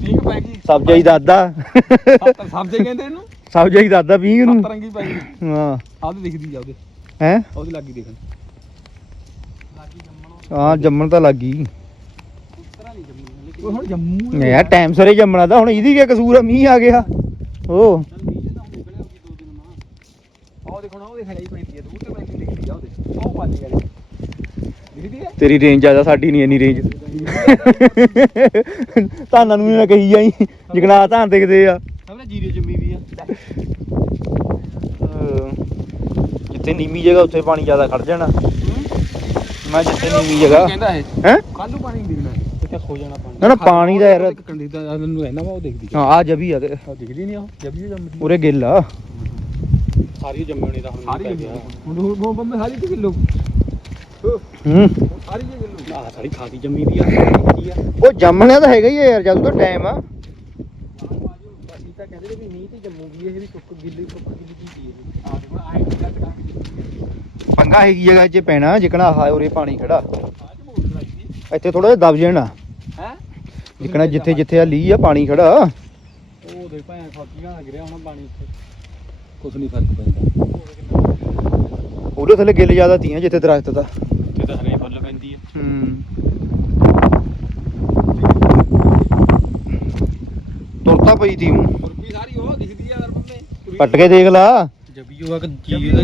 ਪੀਂਗ ਪੈ ਗਈ। ਸਬਜ਼ਾ ਹੀ ਦਾਦਾ। ਸਬਜੇ ਕਹਿੰਦੇ ਇਹਨੂੰ? ਸਬਜ਼ਾ ਹੀ ਦਾਦਾ ਪੀਂਗ ਨੂੰ। ਤਰੰਗੀ ਪੈ ਗਈ ਹਾਂ। ਆਹ ਦਿਖਦੀ ਜਾ ਉਹਦੇ। ਹੈ? ਉਹਦੀ ਲੱਗੀ ਦੇਖਣ। ਹਾਂ ਜੰਮਣ ਤਾਂ ਲੱਗ। ਉਹ ਹੁਣ ਜੰਮੂ ਯਾਰ ਟਾਈਮ ਸਰੇ ਜੰਮਣਾ ਤਾਂ ਹੁਣ ਇਹਦੀ ਕੀ ਕਸੂਰ ਆ? ਮੀਂਹ ਆ ਗਿਆ। ਉਹ ਦੇਖੋ ਨਾ ਉਹ ਦੇਖ ਰਹੀ ਪੈਂਦੀ ਹੈ ਦੂਰ ਤੇ ਪੈਂਦੀ ਦਿਖਦੀ ਆ ਉਹਦੇ। ਉਹ ਵੱਜ ਗਿਆ ਦਿਖਦੀ ਹੈ? ਤੇਰੀ ਰੇਂਜ ਜ਼ਿਆਦਾ ਸਾਡੀ ਨਹੀਂ ਇੰਨੀ ਰੇਂਜ ਧਾਨਾਂ ਨੂੰ ਕਹੀ ਜਾਈ ਜਗਨਾ ਧਾਨ ਦੇਖਦੇ ਆ। ਸਭਨੇ ਜੀਰੇ ਜੰਮੀ ਵੀ ਆ। ਜਿੱਥੇ ਨੀਵੀਂ ਜਗ੍ਹਾ ਉੱਥੇ ਪਾਣੀ ਜ਼ਿਆਦਾ ਖੜ ਜਾਣਾ। ਮੈਂ ਜਿੱਥੇ ਨੀਵੀਂ ਜਗ੍ਹਾ ਕਹਿੰਦਾ ਇਹ। ਹੈ? ਕੱਲ ਨੂੰ ਪਾਣੀ ਦਿਖਣਾ। ਕਿੱਥੇ ਖੋ ਜਾਣਾ ਪਾਣੀ। ਨਾ ਨਾ ਪਾਣੀ ਦਾ ਯਾਰ ਕੰਡੀ ਦਾ ਮੈਨੂੰ ਕਹਿੰਦਾ ਵਾ ਉਹ ਦੇਖਦੀ। ਹਾਂ ਆ ਜਬੀ ਆ ਤੇ। ਦਿਖਦੀ ਨਹੀਂ ਉਹ ਜੱਬੀ ਜੰਮਦੀ ਉਰੇ ਗਿੱਲ ਆ। ਸਾਰੀ ਜੰਮੇ ਹੋਣੀ ਤਾਂ ਹੁਣ ਸਾਰੀ ਪੈ ਜੰਮੀ ਗਿਆ। ਹੁਣ। ਹੁਣ ਬੰਮੇ ਸਾਰੀ ਕਿਲੋ ਹੂੰ। ਸਾਰੀ ਕਿਲੋ ਆਹ ਸਾਰੀ ਖਾਦੀ ਜੰਮੀ ਵੀ ਆ ਕੀ ਆ। ਉਹ ਜੰਮਣਿਆ ਤਾਂ ਹੈਗਾ ਹੀ ਆ ਯਾਰ ਜਦੋਂ ਤਾਂ ਟਾਈਮ ਆ। ਅਸੀਂ ਤਾਂ ਕਹਿੰਦੇ ਵੀ ਮੀਂਹ ਤੇ ਜੰਮੂਗੀ ਇਹ ਵੀ ਸੁੱਕ ਗਿੱਲੀ ਸੁੱਕ ਗਿੱਲੀ ਕੀ ਚੀਜ਼ ਆ ਦੇਖੋ ਆਏ ਟਕਾ ਪੰਗਾ ਹੈਗੀ ਜਗ੍ਹਾ 'ਚ ਪੈਣਾ ਜਿਕਣਾ ਆਹ ਉਰੇ ਪਾਣੀ ਖੜਾ। ਇੱਥੇ। ਥੋੜਾ ਜਿਹਾ ਦਬ ਜਾਣਾ। ਹੈ? ਜਿਕਣਾ ਜਿੱਥੇ ਜਿੱਥੇ ਆ ਲੀ ਆ ਪਾਣੀ ਖੜਾ। ਉਹ ਦੇ ਭਾਂ ਫੌਜੀਆਂ ਲੱਗ ਰਿਹਾ ਹੁਣ ਪਾਣੀ ਇੱਥੇ। ਕੁਛ ਨਹੀਂ ਫ਼ਰਕ ਪੈਂਦਾ। ਉਹਦੇ ਥੱਲੇ ਗਿੱਲ ਜ਼ਿਆਦਾ ਤੀਆਂ ਜਿੱਥੇ ਦਰਖਤ ਦਾ। ਤੇ ਤਾਂ ਹਰੇ ਫੁੱਲ ਪੈਂਦੀ ਆ। ਹੂੰ। ਤੁਰਤਾ ਪਈ ਤੀ ਹੂੰ ਮੁਰਗੀ ਸਾਰੀ ਉਹ ਦਿਖਦੀ ਆ ਯਾਰ ਬੰਮੇ ਪੱਟ ਕੇ ਦੇਖ ਲਾ। ਜੱਬੀ ਹੋਆ ਕਿ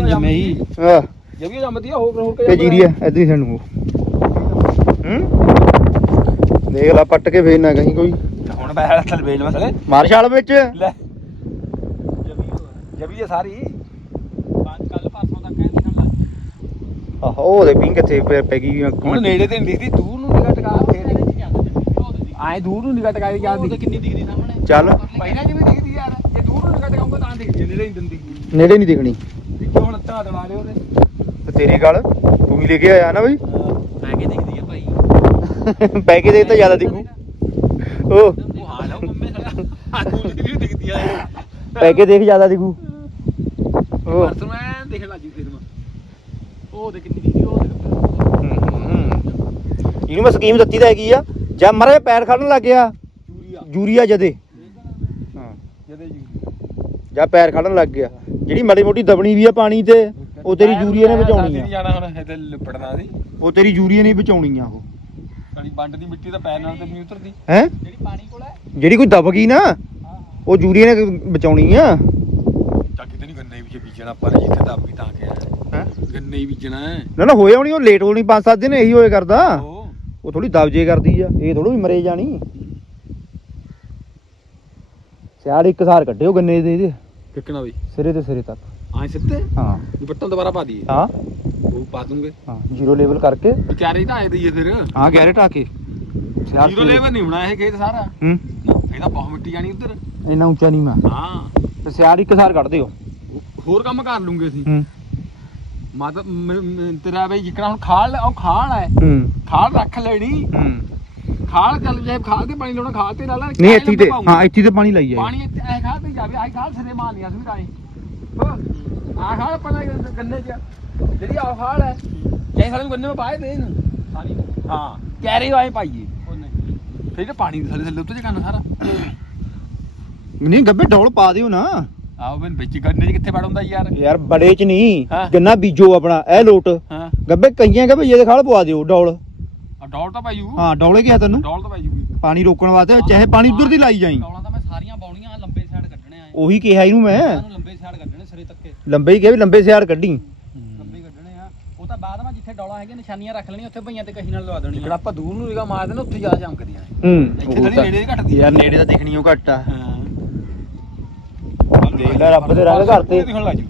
ਤਾਂ ਜੰਮੇ ਹੀ। ਆਹ। ਜੱਬੀ ਜੰਮਦੀ ਆ ਹੋਰ ਹੋਰ ਤੇ ਜੀਰੀਆ ਇਦਾਂ ਹੀ ਸਾਨੂੰ ਹੂੰ ਦੇਖ ਲਾ ਪੱਟ ਕੇ ਫੇਰ ਨਾ ਕਹੀਂ ਕੋਈ। ਹੁਣ ਮੈਂ ਹਲ ਥਲ ਵੇਚ ਮਸਲੇ। ਮਾਰ ਛਾਲ ਵਿੱਚ। ਲੈ। ਜੱਬੀ ਆ ਸਾਰੀ। ਕੱਲ ਪਰਸੋਂ ਤੱਕ ਐ ਦਿਖਣ ਲੱਗ ਆਹੋ ਉਹਦੇ ਪਿੰਗ ਕਿੱਥੇ ਪੈ ਪੈ ਗਈ ਹੁਣ ਨੇੜੇ ਤੇ ਨਹੀਂ ਦਿਖਦੀ ਦੂਰ ਨੂੰ ਨਿਗਾਹ ਟਕਾ ਫੇਰ ਆਏ ਦੂਰ ਨੂੰ ਨਿਗਾਹ ਟਕਾ ਕੇ ਯਾਰ ਉਹ ਤਾਂ ਦਿਖਦੀ ਕਿੰਨੀ ਦਿਖਦੀ ਸਾਹਮਣੇ। ਚੱਲ। ਪਹਿਲਾਂ ਜਿਵੇਂ ਦਿਖਦੀ ਯਾਰ ਜੇ ਦੂਰ ਨੂੰ ਨਿਗਾਹ ਟਕਾਉਂਗਾ ਤਾਂ ਦਿਖਦੀ ਆ, ਨੇੜੇ ਨਹੀਂ ਦਿੰਦੀ। ਨੇੜੇ ਨਹੀਂ ਦਿਖਣੀ। ਵਿੱਚੋਂ ਹੁਣ ਧਾ ਦਵਾ ਲਿਓ ਉਹਦੇ। ਤੇ ਤੇਰੇ ਗੱਲ ਤੂੰ ਹੀ ਲੈ ਕੇ ਆਇਆ ਨਾ ਬਈ? ਪੈ ਕੇ ਦਿਖਦੀ ਆ ਭਾਈ। ਪੈ ਕੇ ਦੇਖ ਤਾਂ ਜ਼ਿਆਦਾ ਦਿਖੂ। ਉਹ। ਉਹ ਹਾਲ ਆ ਉਹ ਮੰਮੇ ਖੜਾ। ਆ ਦੂਰ ਦੀ ਵੀ ਦਿਖਦੀ ਆ। ਇਹ। ਪੈ ਕੇ ਦੇਖ ਜ਼ਿਆਦਾ ਦਿਖੂ। ਉਹ। ਪਰਸੋਂ ਮੈਂ ਦੇਖਣ ਲੱਗੀ ਫਿਰ ਮੈਂ। ਉਹ ਦੇ ਕਿੰਨੀ ਦਿਖਦੀ ਉਹ ਦੇਖ ਇਹਨੂੰ ਮੈਂ ਸਕੀਮ ਦਿੱਤੀ ਤਾਂ ਹੈਗੀ ਆ। ਜਦ ਮਰੇ ਪੈਰ ਖੜਨ ਲੱਗ ਗਿਆ। ਯੂਰੀਆ। ਜਦੇ। ਹਾਂ। ਜਦੇ ਜੀ ਜਾਂ ਪੈਰ ਖੜਨ ਲੱਗ ਗਿਆ। ਜਿਹੜੀ ਮਾੜੀ ਮੋਟੀ ਦਬਣੀ ਵੀ ਆ ਪਾਣੀ ਤੇ ਉਹ ਤੇਰੀ ਯੂਰੀਆ ਨੇ ਬਚਾਉਣੀ ਨਹੀਂ ਆ ਜਾਣਾ ਹੁਣ ਇਹਦੇ ਲਿਪੜਨਾ ਦੀ ਉਹ ਤੇਰੀ ਯੂਰੀਆ ਨੇ ਬਚਾਉਣੀ ਆ ਉਹ। ਕੜੀ ਬੰਡ ਦੀ ਮਿੱਟੀ ਤਾਂ ਪੈਰ ਨਾਲ ਤੇ ਨਹੀਂ ਉਤਰਦੀ। ਹੈ? ਜਿਹੜੀ ਪਾਣੀ ਕੋਲ ਹੈ। ਜਿਹੜੀ ਕੋਈ ਦਬ ਗਈ ਨਾ ਉਹ ਯੂਰੀਆ ਨੇ ਬਚਾਉਣੀ ਆ ਚੱਕ ਕਿਤੇ ਨਹੀਂ ਗੰਨੇ ਵਿੱਚ ਬੀਜਣਾ ਪਰ ਜਿੱਥੇ ਦੱਬ ਗਈ ਤਾਂ ਕਿ ਹੈਂ? ਗੰਨੇ ਹੀ ਬੀਜਣਾ ਹੈ। ਨਾ ਨਾ ਹੋਇਆ ਹੋਣੀ ਉਹ ਲੇਟ ਹੋਣੀ ਪੰਜ ਸੱਤ ਦਿਨ ਇਹੀ ਹੋਏ ਕਰਦਾ। ਉਹ। ਉਹ ਥੋੜੀ ਦਬ ਜੇ ਕਰਦੀ ਆ ਇਹ ਥੋੜੋ ਵੀ ਮਰੇ ਜਾਣੀ। ਸਿਆੜ ਇੱਕ ਸਾਰ ਕੱਢਿਓ ਗੰਨੇ ਦੇ ਇਹਦੇ। ਕਿੱਕਣਾ ਬਈ। ਸਿਰੇ ਤੇ ਸਿਰੇ ਤੱਕ। ਆਏ ਸਿੱਤੇ ਹਾਂ। ਦੁਪੱਟਾ ਦੁਬਾਰਾ ਪਾ ਦਈਏ। ਹਾਂ। ਉਹ ਪਾ ਦੂੰਗੇ। ਹਾਂ ਜ਼ੀਰੋ ਲੈਵਲ ਕਰਕੇ। ਵਿਚਾਰੇ ਤਾਂ ਆਏ ਦਈਏ ਫਿਰ। ਹਾਂ ਗੈਰੇ ਢਾ ਕੇ। ਜ਼ੀਰੋ ਲੈਵਲ ਨਹੀਂ ਹੋਣਾ ਇਹ ਖੇਤ ਸਾਰਾ। ਹੂੰ। ਇਹ ਤਾਂ ਬਹੁਤ ਮਿੱਟੀ ਜਾਣੀ ਉੱਧਰ। ਇੰਨਾ ਉੱਚਾ ਨਹੀਂ ਮੈਂ ਹਾਂ। ਤੇ ਸਿਆੜ ਇੱਕ ਸਾਰ ਕੱਢ ਦਿਓ। ਹੋਰ ਕੰਮ ਕਰ ਲੂੰਗੇ ਅਸੀਂ। ਹੂੰ। ਮਾਤਾ ਮ- ਮ- ਤੇਰਾ ਬਈ ਜਿੱਕਣਾ ਹੁਣ ਖਾਲ ਉਹ ਖਾਲ ਹੈ। ਹੂੰ। ਖਾਲ ਰੱਖ ਲੈਣੀ। ਹੂੰ। ਖਾਲ ਚੱਲ ਜਾਏ ਖਾਲ ਤੇ ਪਾਣੀ ਲਾਉਣਾ ਖਾਲ ਤੇ ਲਾ ਲੈ ਨਹੀਂ ਇੱਥੇ ਤੇ ਹਾਂ ਇੱਥੇ ਤੇ ਪਾਣੀ ਲਾਈ ਜਾਏ। ਪਾਣੀ ਇੱਥੇ ਐ ਖਾਲ ਤੇ ਜਾਵੇ ਆਈ ਖਾਲ ਸਿਰੇ ਮਾਰ ਲਿਆ ਸੀ ਰਾਏ ਆ ਖਾਲ ਪਣਾ ਗੰਨੇ ਚ। ਜਿਹੜੀ ਆ ਖਾਲ ਹੈ ਜੈ ਸਾਰੇ ਨੂੰ ਗੰਨੇ ਵਿੱਚ ਪਾਏ ਦੇ ਇਹਨੂੰ। ਸਾਰੀ। ਹਾਂ ਕੈਰੇ ਆਏ ਪਾਈਏ। ਉਹ ਨਹੀਂ। ਫਿਰ ਪਾਣੀ ਦੇ ਥੱਲੇ ਥੱਲੇ ਉੱਤੇ ਜਾਣਾ ਸਾਰਾ। ਨਹੀਂ ਗੱਬੇ ਡੋਲ ਪਾ ਦਿਓ ਨਾ। ਆਹ ਬਈ ਵਿੱਚ ਗੰਨੇ ਚ ਕਿੱਥੇ ਵੜ ਹੁੰਦਾ ਯਾਰ? ਯਾਰ ਬੜੇ ਚ ਨਹੀਂ ਹਾਂ। ਗੰਨਾ ਬੀਜੋ ਆਪਣਾ ਇਹ ਲੋਟ। ਹਾਂ। ਗੱਬੇ ਕਈਆਂ ਗੱਬੇ ਇਹਦੇ ਖਾਲ ਪਵਾ ਦਿਓ ਡੋਲ। ਆ ਡੋਲ ਤਾਂ ਪਾਈੂ ਹਾਂ ਡੋਲੇ ਗਿਆ ਤੈਨੂੰ? ਡੋਲ ਤਾਂ ਪਾਈੂ ਪਾਣੀ ਰੋਕਣ ਵਾਸਤੇ ਚਾਹੇ ਪਾਣੀ ਉਧਰ ਦੀ ਲਾਈ ਜਾਈ। ਡੌਲਾਂ ਤਾਂ ਮੈਂ ਸਾਰੀਆਂ ਬਾਉਣੀਆਂ ਲੰਬੇ ਸਾਈਡ ਕੱਢਣੇ ਆ ਉਹੀ ਕਿਹਾ ਇਹਨੂੰ ਮੈਂ। ਨੂੰ ਲੰਬੇ ਸਾਈਡ ਕੱਢਣੇ ਸਿਰੇ ਤੱਕੇ। ਲੰਬੇ ਹੀ ਕਿਹਾ ਵੀ ਲੰਬੇ ਸਿਆੜ ਕੱਢੀ। ਲੰਬੇ ਕੱਢਣੇ ਆ। ਉਹ ਤਾਂ ਬਾਅਦ ਵਿੱਚ ਜਿੱਥੇ ਡੌਲਾਂ ਹੈਗੀਆਂ ਨਿਸ਼ਾਨੀਆਂ ਰੱਖ ਲੈਣੀਆਂ ਉੱਥੇ ਭਈਆਂ ਤੇ ਕਹੀ ਨਾਲ ਲਵਾ ਦੇਣੀਆਂ। ਜਿਹੜਾ ਆਪਾਂ ਦੂਰ ਨੂੰ ਨਿਗਾ ਮਾਰਦੇ ਨਾ ਉੱਥੇ ਜ਼ਿਆਦਾ ਚਮਕਦੀਆਂ ਹੂੰ। ਇੱਥੇ ਥੋੜੀ ਨੇੜੇ ਦੀ ਘਟਦੀ ਯਾਰ ਨੇੜੇ ਤਾਂ ਦਿਖਣੀ ਉਹ ਘੱਟ ਆ। ਹਾਂ। ਦੇਖ ਲੈ ਰੱਬ ਦੇ ਰੰਗ ਘਰ ਤੇ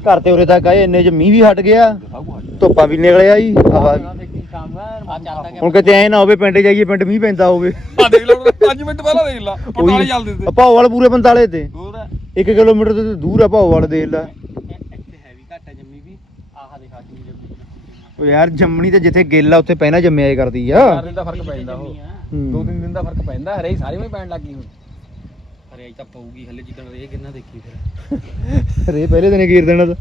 ਘਰ ਤੇ ਉਰੇ ਤੱਕ ਆਏ ਇੰਨੇ ਚ ਮੀਂਹ ਵੀ ਹਟ ਗਿਆ। ਧੁੱਪਾਂ ਵੀ ਨਿਕਲਿਆ ਜੀ ਹਵਾ ਵੀ। ਹੁਣ ਕਿਤੇ ਐ ਨਾ ਹੋਵੇ ਪਿੰਡ ਜਾਈਏ ਪਿੰਡ ਮੀਂਹ ਪੈਂਦਾ ਹੋਵੇ। ਆ ਦੇਖ ਲਓ 5 ਮਿੰਟ ਪਹਿਲਾਂ ਦੇਖ ਲਾ ਪਟਾਲੇ ਚੱਲਦੇ ਤੇ। ਭਾਉਵਾਲ ਪੂਰੇ ਬੰਦਾਲੇ ਤੇ। ਹੋਰ? 1 ਕਿਲੋਮੀਟਰ ਤੋਂ ਦੂਰ ਆ ਭਾਉਵਾਲ ਦੇਖ ਲੈ। ਇੱਥੇ ਹੈਵੀ ਘੱਟ ਹੈ ਜੰਮੀ ਵੀ ਆਹ ਦੇਖਾ ਜੰਮੀ ਉਹ ਯਾਰ ਜੰਮਣੀ ਤੇ ਜਿੱਥੇ ਗਿੱਲ ਆ ਉੱਥੇ ਪਹਿਲਾਂ ਜੰਮਿਆ ਕਰਦੀ ਆ। ਚਾਰ ਦਿਨ ਦਾ ਫ਼ਰਕ ਪੈ ਜਾਂਦਾ ਉਹ। ਦੋ ਤਿੰਨ ਦਿਨ ਦਾ ਫ਼ਰਕ ਪੈਂਦਾ ਹਰੇ ਸਾਰੇ ਵਿੱਚ ਪੈਣ ਲੱਗੀ ਹੁਣ। ਅੱਜ ਤਾਂ ਪਊਗੀ ਹਲੇ ਜਿੱਦਣ ਰੇ ਕਿੰਨਾ ਦੇਖੀ ਫਿਰ। ਰੇ ਪਹਿਲੇ ਦਿਨੇ ਗੀਰ ਦੇਣਾ ਤਾਂ।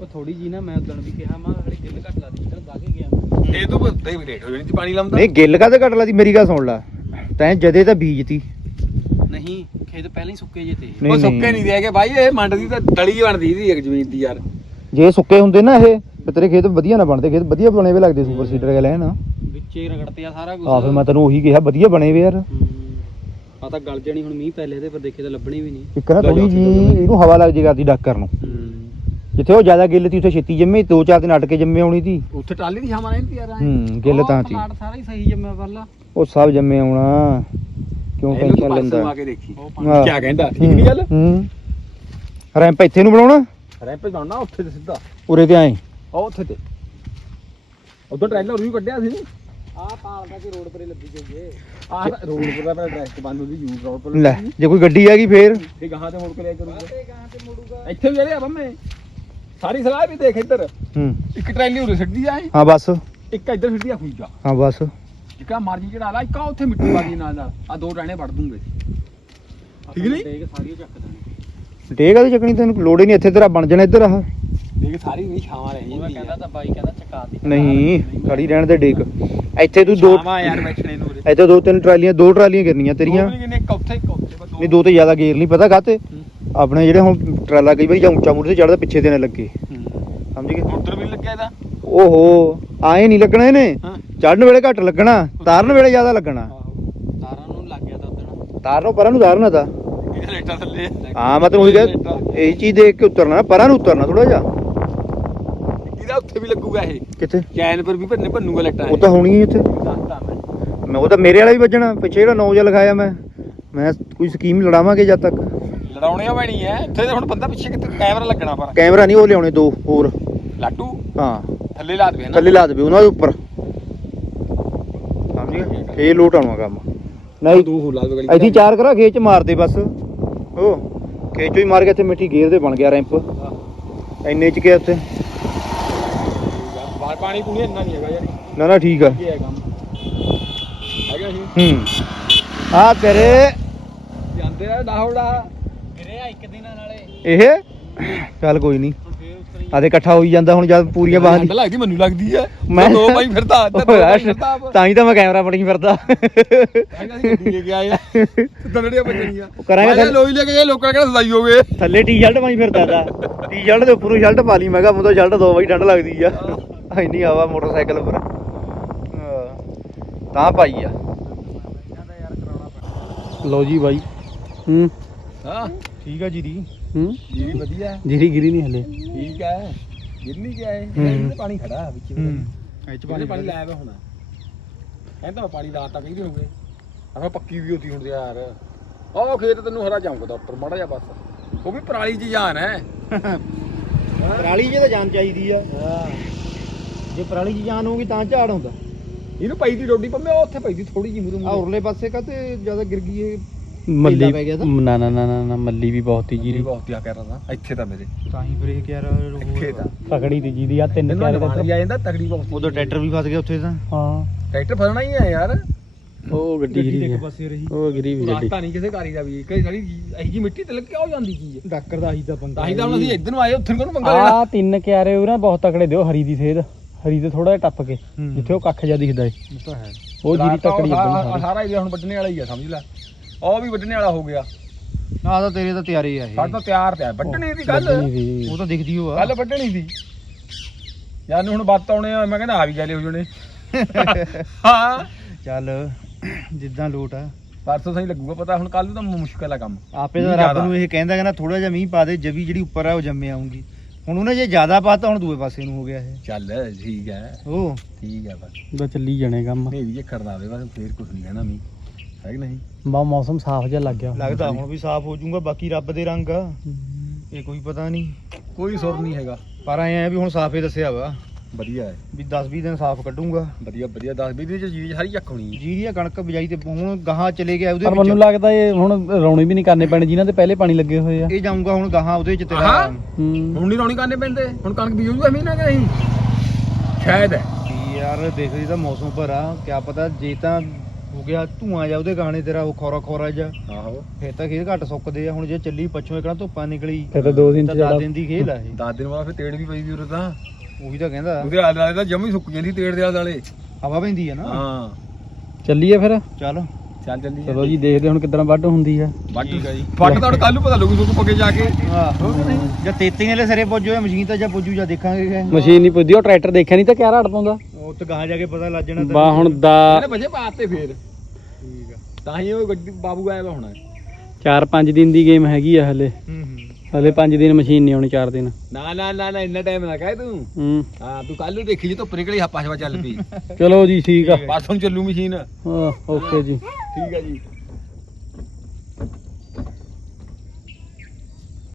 ਉਹ ਥੋੜੀ ਜੀ ਨਾ ਮੈਂ ਉਦੋਂ ਵੀ ਕਿਹਾ ਮੈਂ ਹਲੇ ਗਿੱਲ ਘੱਟ ਲਾ ਦੀ ਜਿੱਦਣ ਗਾ ਕੇ ਗਿਆ। ਇਹ ਤੋਂ ਬੰਦੇ ਵੀ ਰੇਟ ਹੋ ਜਾਣੀ ਪਾਣੀ ਲਾਉਂਦਾ। ਨਹੀਂ ਗਿੱਲ ਕਾਤੇ ਕੱਟ ਲਾ ਦੀ ਮੇਰੀ ਗੱਲ ਸੁਣ ਲੈ। ਤੈਂ ਜਦੇ ਤਾਂ ਬੀਜਤੀ। ਨਹੀਂ ਖੇਤ ਪਹਿਲਾਂ ਹੀ ਸੁੱਕੇ ਜੇ ਤੇ। ਉਹ। ਸੁੱਕੇ ਨਹੀਂ। ਦੇਗੇ ਭਾਈ ਇਹ ਮੰਡ ਦੀ ਤਾਂ ਡਲੀ ਬਣਦੀ ਦੀ ਇੱਕ ਜ਼ਮੀਨ ਦੀ ਯਾਰ। ਜੇ ਸੁੱਕੇ ਹੁੰਦੇ ਨਾ ਇਹ ਤੇ ਤੇਰੇ ਖੇਤ ਵਧੀਆ ਨਾ ਬਣਦੇ ਖੇਤ ਵਧੀਆ ਬਣੇ ਵੇ ਲੱਗਦੇ ਸੁਪਰ ਸੀਡਰ ਕੇ ਲੈਣ ਆ ਵਿੱਚੇ ਰਗੜਤੇ ਆ ਸਾਰਾ ਕੁਝ ਫਿਰ ਮੈਂ ਤੈਨੂੰ ਉਹੀ ਕਿਹਾ ਵਧੀਆ ਬਣੇ ਵੇ ਯਾਰ। ਆ ਤਾਂ ਗਲ ਜਾਣੀ ਹੁਣ ਮੀਂਹ ਪਹਿਲੇ ਤੇ ਪਰ ਦੇਖੇ ਤਾਂ ਲੱਭਣੀ ਵੀ ਨਹੀਂ। ਇੱਕ ਨਾ ਥੋੜੀ ਜੀ ਇਹਨੂੰ ਹਵਾ ਲੱਗ ਜੇ ਕਰਦੀ ਡਾਕਰ ਨੂੰ। ਜਿੱਥੇ ਉਹ ਜ਼ਿਆਦਾ ਗਿੱਲ ਤੀ ਉੱਥੇ ਛੇਤੀ ਜੰਮੇ ਦੋ ਚਾਰ ਦਿਨ ਅਟ ਕੇ ਜੰਮੇ ਆਉਣੀ ਤੀ। ਉੱਥੇ ਟਾਲੀ ਦੀ ਹਮਾਂ ਨਹੀਂ ਯਾਰ ਹੂੰ ਗਿੱਲ ਤਾਂ ਤੀ ਪਲਾਟ ਸਾਰਾ ਹੀ ਸਹੀ ਜੰਮਿਆ ਪਰਲਾ। ਉਹ ਸਭ ਜੰਮੇ ਆਉਣਾ ਕਿਉਂ ਟੈਨਸ਼ਨ ਲੈਂਦਾ? ਆ ਕੇ ਦੇਖੀ। ਉਹ ਹਾਂ। ਕੀ ਕਹਿੰਦਾ? ਠੀਕ ਨਹੀਂ ਗੱਲ? ਹੂੰ। ਰੈਂਪ ਇੱਥੇ ਨੂੰ ਬਣਾਉਣਾ? ਰੈਂਪ ਜਾਣਾ ਉੱਥੇ ਤੇ ਸਿੱਧਾ। ਉਰੇ ਤੇ ਆਏ। ਉਹ ਉੱਥੇ ਤੇ। ਉਧਰ ਟ੍ਰੇਲਰ ਵੀ ਕੱਢਿਆ ਸੀ ਆ ਪਾਲ ਦਾ ਕਿ ਰੋਡ ਪਰੇ ਲੱਗੀ ਜਾਈਏ ਆਹ ਰੋਡ ਪਰ ਦਾ ਪਹਿਲਾਂ ਡਰੈਸਟ ਬੰਦ ਹੁੰਦੀ ਯੂ ਰੋਡ ਪਰ ਲੈ ਜੇ ਕੋਈ ਗੱਡੀ ਹੈਗੀ ਫੇਰ? ਤੇ ਗਾਹਾਂ ਤੇ ਮੁੜ ਕੇ ਲਿਆ ਕਰੂਗਾ। ਤੇ ਗਾਂ ਤੇ ਮੁੜੂਗਾ। ਇੱਥੇ ਵੀ ਜਿਹੜੇ ਆ ਬੰਮੇ। ਸਾਰੀ ਸਲਾਹ ਵੀ ਦੇਖ ਇੱਧਰ। ਹੂੰ। ਇੱਕ ਟਰੈਲੀ ਉਰੇ ਸਿੱਟਦੀ ਆ ਇਹ, ਹਾਂ ਬਸ। ਇੱਕ ਇੱਧਰ ਸਿੱਟਦੀ ਆ ਖੂਜਾ। ਹਾਂ ਬਸ। ਜਿੱਕਾ ਮਰਜ਼ੀ ਚੜਾ ਲਾ ਇੱਕ ਆ ਉੱਥੇ ਮਿੱਟੀ ਪਾ ਦੀ ਨਾਲ ਨਾਲ। ਆ ਦੋ ਟਾਣੇ ਵੜ ਦੂੰਗੇ। ਠੀਕ ਨਹੀਂ ਦੇਖ ਸਾਰੀ ਚੱਕ ਦੇਣੀ ਟੇਕ ਆ ਚੱਕਣੀ ਤੈਨੂੰ ਲੋੜ ਹੀ ਨਹੀਂ ਇੱਥੇ ਤੇਰਾ ਬਣ ਜਾਣਾ ਇੱਧਰ ਆਹ। ਦੇਖ ਸਾਰੀ ਨਹੀਂ ਛਾਵਾਂ ਰਹਿ ਉਹ ਮੈਂ ਕਹਿੰਦਾ ਤਾਂ ਬਾਈ ਕਹਿੰਦਾ ਚਕਾ ਦੀ ਨਹੀਂ ਖੜੀ ਰਹਿਣ ਦੇ ਡੇਕ ਇੱਥੇ ਤੂੰ ਦੋ ਛਾਵਾਂ ਯਾਰ ਬੈਠਣੇ ਨੂੰ ਉਰੇ ਇੱਥੇ ਦੋ ਤਿੰਨ ਟਰਾਲੀਆਂ ਦੋ ਟਰਾਲੀਆਂ ਕਰਨੀਆਂ ਤੇਰੀਆਂ। ਦੋ ਵੀ ਕਿੰਨੇ ਬਸ ਨਹੀਂ ਦੋ ਤੇ ਜ਼ਿਆਦਾ ਗੇਰ ਨਹੀਂ ਪਤਾ ਕਾਤੇ ਆਪਣੇ ਜਿਹੜੇ ਹੁਣ ਟਰਾਲਾ ਕਈ ਵਾਰੀ ਜਾਂ ਉੱਚਾ ਮੂਰੇ ਤੇ ਚੜਦਾ ਪਿੱਛੇ ਤੇ ਨਾ ਲੱਗੇ ਸਮਝ ਗਏ? ਉਧਰ ਵੀ ਲੱਗਿਆ ਇਹਦਾ? ਓਹੋ ਆਏ ਨਹੀਂ ਲੱਗਣਾ ਇਹਨੇ। ਹਾਂ। ਚੜਨ ਵੇਲੇ ਘੱਟ ਲੱਗਣਾ ਤਾਰਨ ਵੇਲੇ ਜ਼ਿਆਦਾ ਲੱਗਣਾ। ਤਾਰਾਂ ਨੂੰ ਲੱਗ ਗਿਆ ਤਾਂ ਉਦੋਂ ਤਾਰਨੋਂ ਪਰਾਂ ਨੂੰ ਤਾਰਨਾ ਤਾਂ। ਇਹਦੇ ਲੈਟਾ ਥੱਲੇ ਆ। ਹਾਂ ਮੈਂ ਤੈਨੂੰ ਉਹੀ ਕਿਹਾ ਇਹ ਚੀਜ਼ ਦੇਖ ਕੇ ਉਤਰਨਾ ਪਰਾਂ ਨੂੰ ਉਤਰਨਾ ਥੋੜਾ ਜਿਹਾ। ਇਹਦਾ ਉੱਥੇ ਵੀ ਲੱਗੂਗਾ ਇਹ। ਕਿੱਥੇ? ਚੈਨ ਪਰ ਵੀ ਭੰਨੇ ਭੰਨੂਗਾ ਲੈਟਾ ਉਹ ਤਾਂ ਹੋਣੀ ਹੀ ਇੱਥੇ ਦੱਸਦਾ ਮੈਂ। ਮੈਂ ਉਹ ਤਾਂ ਮੇਰੇ ਵਾਲਾ ਵੀ ਵੱਜਣਾ ਪਿੱਛੇ ਜਿਹੜਾ 9 ਜਿਹਾ ਲਿਖਾਇਆ ਮੈਂ। ਮੈਂ ਕੋਈ ਸਕੀਮ ਲੜਾਵਾਂਗੇ ਜਦ ਤੱਕ। ਲੜਾਉਣੇ ਆ ਬਣੀ ਐ ਇੱਥੇ ਤਾਂ ਹੁਣ ਬੰਦਾ ਪਿੱਛੇ ਕਿਤੇ ਕੈਮਰਾ ਲੱਗਣਾ ਪਰ। ਕੈਮਰਾ ਨਹੀਂ ਉਹ ਲਿਆਉਣੇ ਦੋ ਹੋਰ। ਲਾਟੂ? ਹਾਂ। ਥੱਲੇ ਲਾ ਦੇਵੇ ਨਾ। ਥੱਲੇ ਲਾ ਦੇਵੇ ਉਹਨਾਂ ਦੇ ਉੱਪਰ। ਸਮਝ ਗਿਆ ਇਹ ਲੋਟ ਆਉਣਾ ਕੰਮ। ਨਹੀਂ ਤੂੰ ਹੋ ਲਾ ਦੇ ਗਲੀ ਇੱਥੇ ਚਾਰ ਕਰਾ ਖੇਚ ਮਾਰਦੇ ਬਸ। ਉਹ ਖੇਚੋ ਹੀ ਮਾਰ ਕੇ ਇੱਥੇ ਮਿੱਟੀ ਗੇਰ ਦੇ ਬਣ ਗਿਆ ਰੈਂਪ। ਇੰਨੇ ਚ ਕਿਆ ਉੱਥੇ? ਪਾਣੀ ਪੂਣੀ ਇੰਨਾ ਨਹੀਂ ਹੈਗਾ ਯਾਰੀ। ਨਾ ਨਾ ਠੀਕ ਆ। ਇਹ ਹੈ ਕੰਮ। ਹੈਗਾ ਸੀ ਹੂੰ। ਆ ਤੇਰੇ ਜਾਂਦੇ ਆ ਡਾਹੋੜਾ ਗਿਰਿਆ ਇੱਕ ਦਿਨਾਂ ਨਾਲੇ। ਇਹ? ਚੱਲ ਕੋਈ ਨਹੀਂ। ਆਦੇ ਇਕੱਠਾ ਹੋਈ ਜਾਂਦਾ ਹੁਣ ਜਦ ਪੂਰੀਆਂ ਬਾਹਾਂ ਠੰਡ ਲੱਗਦੀ ਮੈਨੂੰ ਲੱਗਦੀ ਆ। ਮੈਂ- ਦੋ ਬਾਈ ਫਿਰਦਾ ਦੋ ਆਪ। ਤਾਂ ਹੀ ਤਾਂ ਮੈਂ ਕੈਮਰਾ ਫੜੀ ਫਿਰਦਾ। ਕਹਿੰਦਾ ਅਸੀਂ ਗੱਡੀ ਲੈ ਕੇ ਆਏ ਆ ਦੰਦੜੀਆਂ ਵੱਜਣੀਆਂ ਉਹ ਕਰਾਂਗੇ ਮੈਂ ਕਿਹਾ ਫਿਰ। ਲੋਈ ਲੈ ਕੇ ਗਏ ਲੋਕਾਂ ਕਿਹੜਾ ਸਦਾਈ ਹੋ ਗਏ। ਥੱਲੇ ਟੀ-ਸ਼ਰਟ ਪਾਈ ਫਿਰਦਾ ਦਾ ਟੀ-ਸ਼ਰਟ ਦੇ ਉੱਪਰੋਂ ਸ਼ਰਟ ਪਾ ਲਈ ਮੈਂ ਕਿਹਾ ਮੁੰਡਾ ਸ਼ਰਟ ਦੋ ਵਾਰੀ ਠੰਡ ਲੱਗਦੀ ਆ। ਇੰਨੀ ਹਵਾ ਮੋਟਰਸਾਈਕਲ ਉੱਪਰ ਹਾਂ। ਤਾਂ ਪਾਈ ਆ। ਲੋ ਜੀ ਬਾਈ। ਹੂੰ। ਹਾਂ। ਠੀਕ ਆ ਜੀਰੀ। ਹੂੰ। ਜੀ ਵਧੀਆ। ਜਿਹੜੀ ਗਿਰੀ ਨਹੀਂ ਹਲੇ। ਠੀਕ ਹੈ ਗਿਰਨੀ ਗਿਆ ਹੈ। ਹੂੰ। ਪਾਣੀ ਖੜਾ ਵਿੱਚ। ਹੂੰ। ਇਹ ਚ ਪਾਣੀ ਪਾਣੀ ਲਾਇਆ ਹੁਣ। ਕਹਿੰਦਾ ਮੈਂ ਪਾਣੀ ਲਾਤਾ ਕਈ ਦਿਨ ਹੋ ਗਏ ਆਪਾਂ ਪੱਕੀ ਵੀ ਹੋਤੀ ਹੁਣ ਤੇ ਯਾਰ। ਉਹ ਖੇਤ ਤੈਨੂੰ ਹਰਾ ਜਾਊਗਾ ਡਾਕਟਰ ਮਾੜਾ ਜਿਹਾ ਬਸ। ਉਹ ਵੀ ਪਰਾਲੀ ਚ ਜਾਨ ਹੈ। ਪਰਾਲੀ 'ਚ ਤਾਂ ਜਾਨ ਚਾਹੀਦੀ ਆ। ਜੇ ਪਰਾਲੀ 'ਚ ਜਾਨ ਹੋਊਗੀ ਤਾਂ ਝਾੜ ਹੁੰਦਾ ਇਹਨੂੰ ਪਈ ਦੀ ਡੋਡੀ ਪੰਮੇ ਉਹ ਉੱਥੇ ਪਈ ਦੀ ਥੋੜੀ ਜਿਹੀ ਮੂਰੇ ਆ ਉਰਲੇ ਪਾਸੇ ਕਾ ਤੇ ਜ਼ਿਆਦਾ ਗਿਰ ਗਈ ਇਹ ਮੱਲੀ ਢਿੱਲਾ ਪੈ ਗਿਆ ਤਾਂ? ਨਾ ਨਾ ਨਾ ਨਾ- ਨਾ ਮੱਲੀ ਵੀ ਬਹੁਤ ਹੀ ਜੀਰੀ ਜੀਰੀ ਬਹੁਤ ਆ ਕਰ ਰਹਾ ਇੱਥੇ ਤਾਂ ਮੇਰੇ। ਤਾਂ ਹੀ ਬ੍ਰੇਕ ਯਾਰ ਇੱਥੇ ਤਾਂ। ਤਕੜੀ ਦੀ ਜੀਦੀ ਆ ਤਿੰਨ ਇਹਨੂੰ ਨਵਾਂ ਦੇ ਆ ਜਾਂਦਾ ਤਗੜੀ ਬਹੁਤ ਉਦੋਂ ਟਰੈਕਟਰ ਵੀ ਫਸ ਗਿਆ ਉੱਥੇ ਤਾਂ। ਹਾਂ। ਟਰੈਕਟਰ ਫਸਣਾ ਹੀ ਹੈ ਯਾਰ। ਉਹ ਗੱਡੀ ਗਿਰੀ ਆ। ਪਾਸੇ ਰਹੀ। ਉਹ ਗਿਰੀ ਵੀ ਗੱਡੀ। ਰਾਸਤਾ ਨਹੀਂ ਕਿਸੇ ਕਾਰੀ ਦਾ ਵੀ ਕਈ ਸਾਰੀ ਇਹੀ ਜੀ ਮਿੱਟੀ ਤੇ ਲੱਗ ਕੇ ਹੋ ਜਾਂਦੀ ਚੀਜ਼ ਡਾਕਰ ਦਾ ਹੀ ਤਾਂ ਬੰਦਾ ਤਾਂ ਹੀ ਤਾਂ ਹੁਣ ਅਸੀਂ ਇੱਧਰ ਨੂੰ ਆਏ ਉੱਥੇ ਨੂੰ ਕੋਣ ਪੰਗਾ ਲੈਣਾ? ਆ ਤਿੰਨ ਕਿਆਰੇ ਉਹ ਨਾ ਬਹੁਤ ਤਕੜੇ ਦਿਓ ਹਰੀ ਦੀ ਸੇਧ। ਹਰੀ ਤੇ ਥੋੜਾ ਜਿਹਾ ਟੱਪ ਕੇ ਹੂੰ। ਜਿੱਥੇ ਉਹ ਕੱਖ ਜਿਹਾ ਦਿਖਦਾ ਏ। ਉਹ ਤਾਂ ਹੈ। ਉਹ ਜੀਰੀ ਤਕੜੀ ਆਹ- ਇੱਕਦਮ ਆਹ ਸਾਰਾ ਏਰੀਆ ਹੁਣ ਵੱਢਣੇ ਵਾਲਾ ਹੀ ਆ ਸਮਝ ਲੈ। ਉਹ ਵੀ ਵੱਢਣੇ ਵਾਲਾ ਹੋ ਗਿਆ। ਆਹ ਤਾਂ ਤੇਰੇ ਤਾਂ ਤਿਆਰੀ ਆ ਇਹ। ਸਾਡਾ ਤਾਂ ਤਿਆਰ ਪਿਆ। ਵੱਢਣੀ ਦੀ ਗੱਲ। ਉਹ ਤਾਂ ਦਿਖਦੀ ਹੋ ਆ। ਗੱਲ ਵੱਢਣੀ ਦੀ। ਯਾਰ ਨੂੰ ਹੁਣ ਬੱਤ ਆਉਣੇ ਆ ਮੈਂ ਕਹਿੰਦਾ ਆ ਵੀ ਗਏ ਹੋ ਜਣੇ। ਹਾਂ। ਚੱਲ ਜਿੱਦਾਂ ਲੋਟ ਆ। ਪਰਸੋਂ ਸਹੀ ਲੱਗੂਗਾ ਪਤਾ ਹੁਣ ਕੱਲ ਨੂੰ ਤਾਂ ਮੁਸ਼ਕਲ ਆ ਕੰਮ। ਆਪੇ ਮੀਂਹ ਤਾਂ ਰੱਬ ਜ਼ਿਆਦਾ। ਨੂੰ ਇਹ ਕਹਿੰਦਾ ਕਹਿੰਦਾ ਥੋੜਾ ਜਿਹਾ ਮੀਂਹ ਪਾ ਦੇ ਜਵੀ ਜਿਹੜੀ ਉੱਪਰ ਆ ਉਹ ਜੰਮੇ ਆਉਂਗੀ। ਹੁਣ ਉਹਨੇ ਜੇ ਜ਼ਿਆਦਾ ਪਾਤਾ ਹੁਣ ਦੂਏ ਪਾਸੇ ਨੂੰ ਹੋ ਗਿਆ ਇਹ। ਚੱਲ ਠੀਕ ਹੈ। ਉਹ ਠੀਕ ਹੈ ਬਸ। ਬਸ ਚੱਲੀ ਜਾਣੇ ਕੰਮ। ਹਨੇਰੀ ਜੇ ਕਰਦਾ ਆਵੇ ਬਸ ਫੇਰ ਕੁਝ ਨਹੀਂ ਕਹਿਣਾ ਮੀ ਹੈ ਕਿ ਨਹੀਂ? ਬਾ ਮੌਸਮ ਸਾਫ਼ ਜਿਹਾ ਲੱਗ ਗਿਆ। ਲੱਗਦਾ ਹੁਣ ਵੀ ਸਾਫ਼ ਹੋ ਜਾਊਗਾ ਬਾਕੀ ਰੱਬ ਦੇ ਰੰਗ ਆ। ਇਹ ਕੋਈ ਪਤਾ ਨਹੀਂ। ਕੋਈ ਸੁਰ ਨਹੀਂ ਹੈਗਾ। ਪਰ ਐ ਆ ਵੀ ਹੁਣ ਸਾਫ਼ ਹੀ ਦੱਸਿਆ ਵਾ। ਵਧੀਆ ਹੈ। ਵੀ 10 20 ਦਿਨ ਸਾਫ਼ ਕੱਢੂਗਾ। ਵਧੀਆ ਵਧੀਆ 10 20 ਦੀ ਚੀਜ਼ ਹਰੀ ਚੱਕ ਹੋਣੀ। ਹੈ ਜੀਰੀ ਆ ਕਣਕ ਬਿਜਾਈ ਤੇ ਹੁਣ ਗਾਹਾਂ ਚਲੇ ਗਿਆ ਉਹਦੇ ਪਰ ਮੈਨੂੰ ਵਿੱਚ ਲੱਗਦਾ ਇਹ ਹੁਣ ਰੌਣੀ ਵੀ ਨਹੀਂ ਕਰਨੇ ਪੈਣੇ ਜਿਨ੍ਹਾਂ ਤੇ ਪਹਿਲੇ ਪਾਣੀ ਲੱਗੇ ਹੋਏ ਆ। ਇਹ ਜਾਊਗਾ ਹੁਣ ਗਾਹਾਂ ਉਹਦੇ ਚ ਤੇਰਾ। ਆਹਾ। ਹੂੰ। ਹੁਣ ਨਹੀਂ ਰੌਣੀ ਕਰਨੇ ਪੈਂਦੇ ਹੁਣ ਕਣਕ ਬੀਜੂਗਾ ਮਹੀਨਾ ਕਿ ਨਹੀਂ ਸ਼ਾਇਦ ਹੈ। ਵੀ ਯਾਰ ਦੇਖ ਜੀ ਤਾਂ ਮੌਸਮ ਪਰ ਆ ਕਿਆ ਪਤਾ ਜੇ ਤਾਂ ਹੋ ਗਿਆ ਧੂਆਂ ਜਾ ਉਹਦੇ ਗਾਣੇ ਤੇਰਾ ਉਹ ਖੋਰਾ ਖੋਰਾ ਜਾ ਆਹੋ। ਫੇਰ ਤਾਂ ਖੇਤ ਘੱਟ ਸੁੱਕਦੇ ਆ ਹੁਣ ਜੇ ਚੱਲੀ ਪੱਛੋਂ ਇਕਣਾ ਧੁੱਪਾਂ ਨਿਕਲੀ ਫਿਰ ਤਾਂ ਦੋ ਦਿਨ ਚ ਤਾਂ ਦਸ ਦਿਨ ਦੀ ਖੇਲ ਆ ਇਹ। 10 ਦਿਨ ਬਾਅਦ ਫਿਰ ਤੇੜ ਵੀ ਪਈ ਵੀ ਉਰੇ ਤਾਂ। ਉਹੀ ਤਾਂ ਕਹਿੰਦਾ। ਉਹਦੇ ਆਲੇ ਦੁਆਲੇ ਤਾਂ ਜਮੀ ਸੁੱਕ ਜਾਂਦੀ ਤੇੜ ਦੇ ਆਲੇ ਦੁਆਲੇ। ਹਵਾ ਪੈਂਦੀ ਆ ਨਾ। ਹਾਂ। ਚੱਲੀਏ ਫਿਰ? ਚੱਲ। ਚੱਲ ਚੱਲੀ ਚਲੋ ਜੀ ਦੇਖਦੇ ਹੁਣ ਕਿੱਦਾਂ ਵੱਢ ਹੁੰਦੀ ਆ। ਵੱਟ ਠੀਕ ਆ ਜੀ। ਵੱਟ ਤਾਂ ਕੱਲ ਨੂੰ ਪਤਾ ਲੱਗੂ ਸੁੱਕ ਪੱਕੇ ਜਾ ਕੇ। ਆਹੋ। ਜਾਂ ਤੇਤੀ ਵਾਲੇ ਸਿਰੇ ਪੁੱਜੋ ਜਾਂ ਮਸ਼ੀਨ ਤਾਂ ਜਾਂ ਪੁੱਜੂ ਜਾਂ ਦੇਖਾਂਗੇ ਮਸ਼ੀਨ ਨਹੀਂ ਪੁੱਜਦੀ ਉਹ ਟਰੈਕਟਰ ਦੇਖਿਆ ਨਹੀਂ ਤਾਂ ਕਿਆ ਰਾੜ ਪਾਉਂਦਾ? ਉਹ ਤੇ ਗਾਹਾਂ ਜਾ ਕੇ ਪਤਾ ਲੱਗ ਜਾਣਾ ਬਾ ਹੁਣ ਦਾ ਇਹਨੇ ਵਜੇ ਪਾਤੇ ਫੇਰ। ਠੀਕ ਆ। ਤਾਂ ਹੀ ਉਹ ਗੱਡੀ ਬਾਬੂ ਆਇਆ ਵਾ ਹੁਣ। 4-5 ਦਿਨ ਦੀ ਗੇਮ ਹੈਗੀ ਆ ਹਲੇ। ਹੂੰ ਹੂੰ। ਹਲੇ 5 ਦਿਨ ਮਸ਼ੀਨ ਨਹੀਂ ਆਉਣੀ 4 ਦਿਨ। ਨਾ ਨਾ ਨਾ ਨਾ ਇੰਨਾ ਟਾਈਮ ਨਾ ਕਹਿ ਤੂੰ। ਹੂੰ। ਹਾਂ ਤੂੰ ਕੱਲ ਨੂੰ ਦੇਖੀ ਜੇ ਧੁੱਪ ਨਿਕਲੀ ਹੱਪਾ ਛਵਾ ਚੱਲ ਪਈ। ਚਲੋ ਜੀ ਠੀਕ ਆ। ਪਾਸੋਂ ਚੱਲੂ ਮਸ਼ੀਨ। ਹਾਂ ਓਕੇ ਜੀ। ਠੀਕ ਹੈ ਜੀ।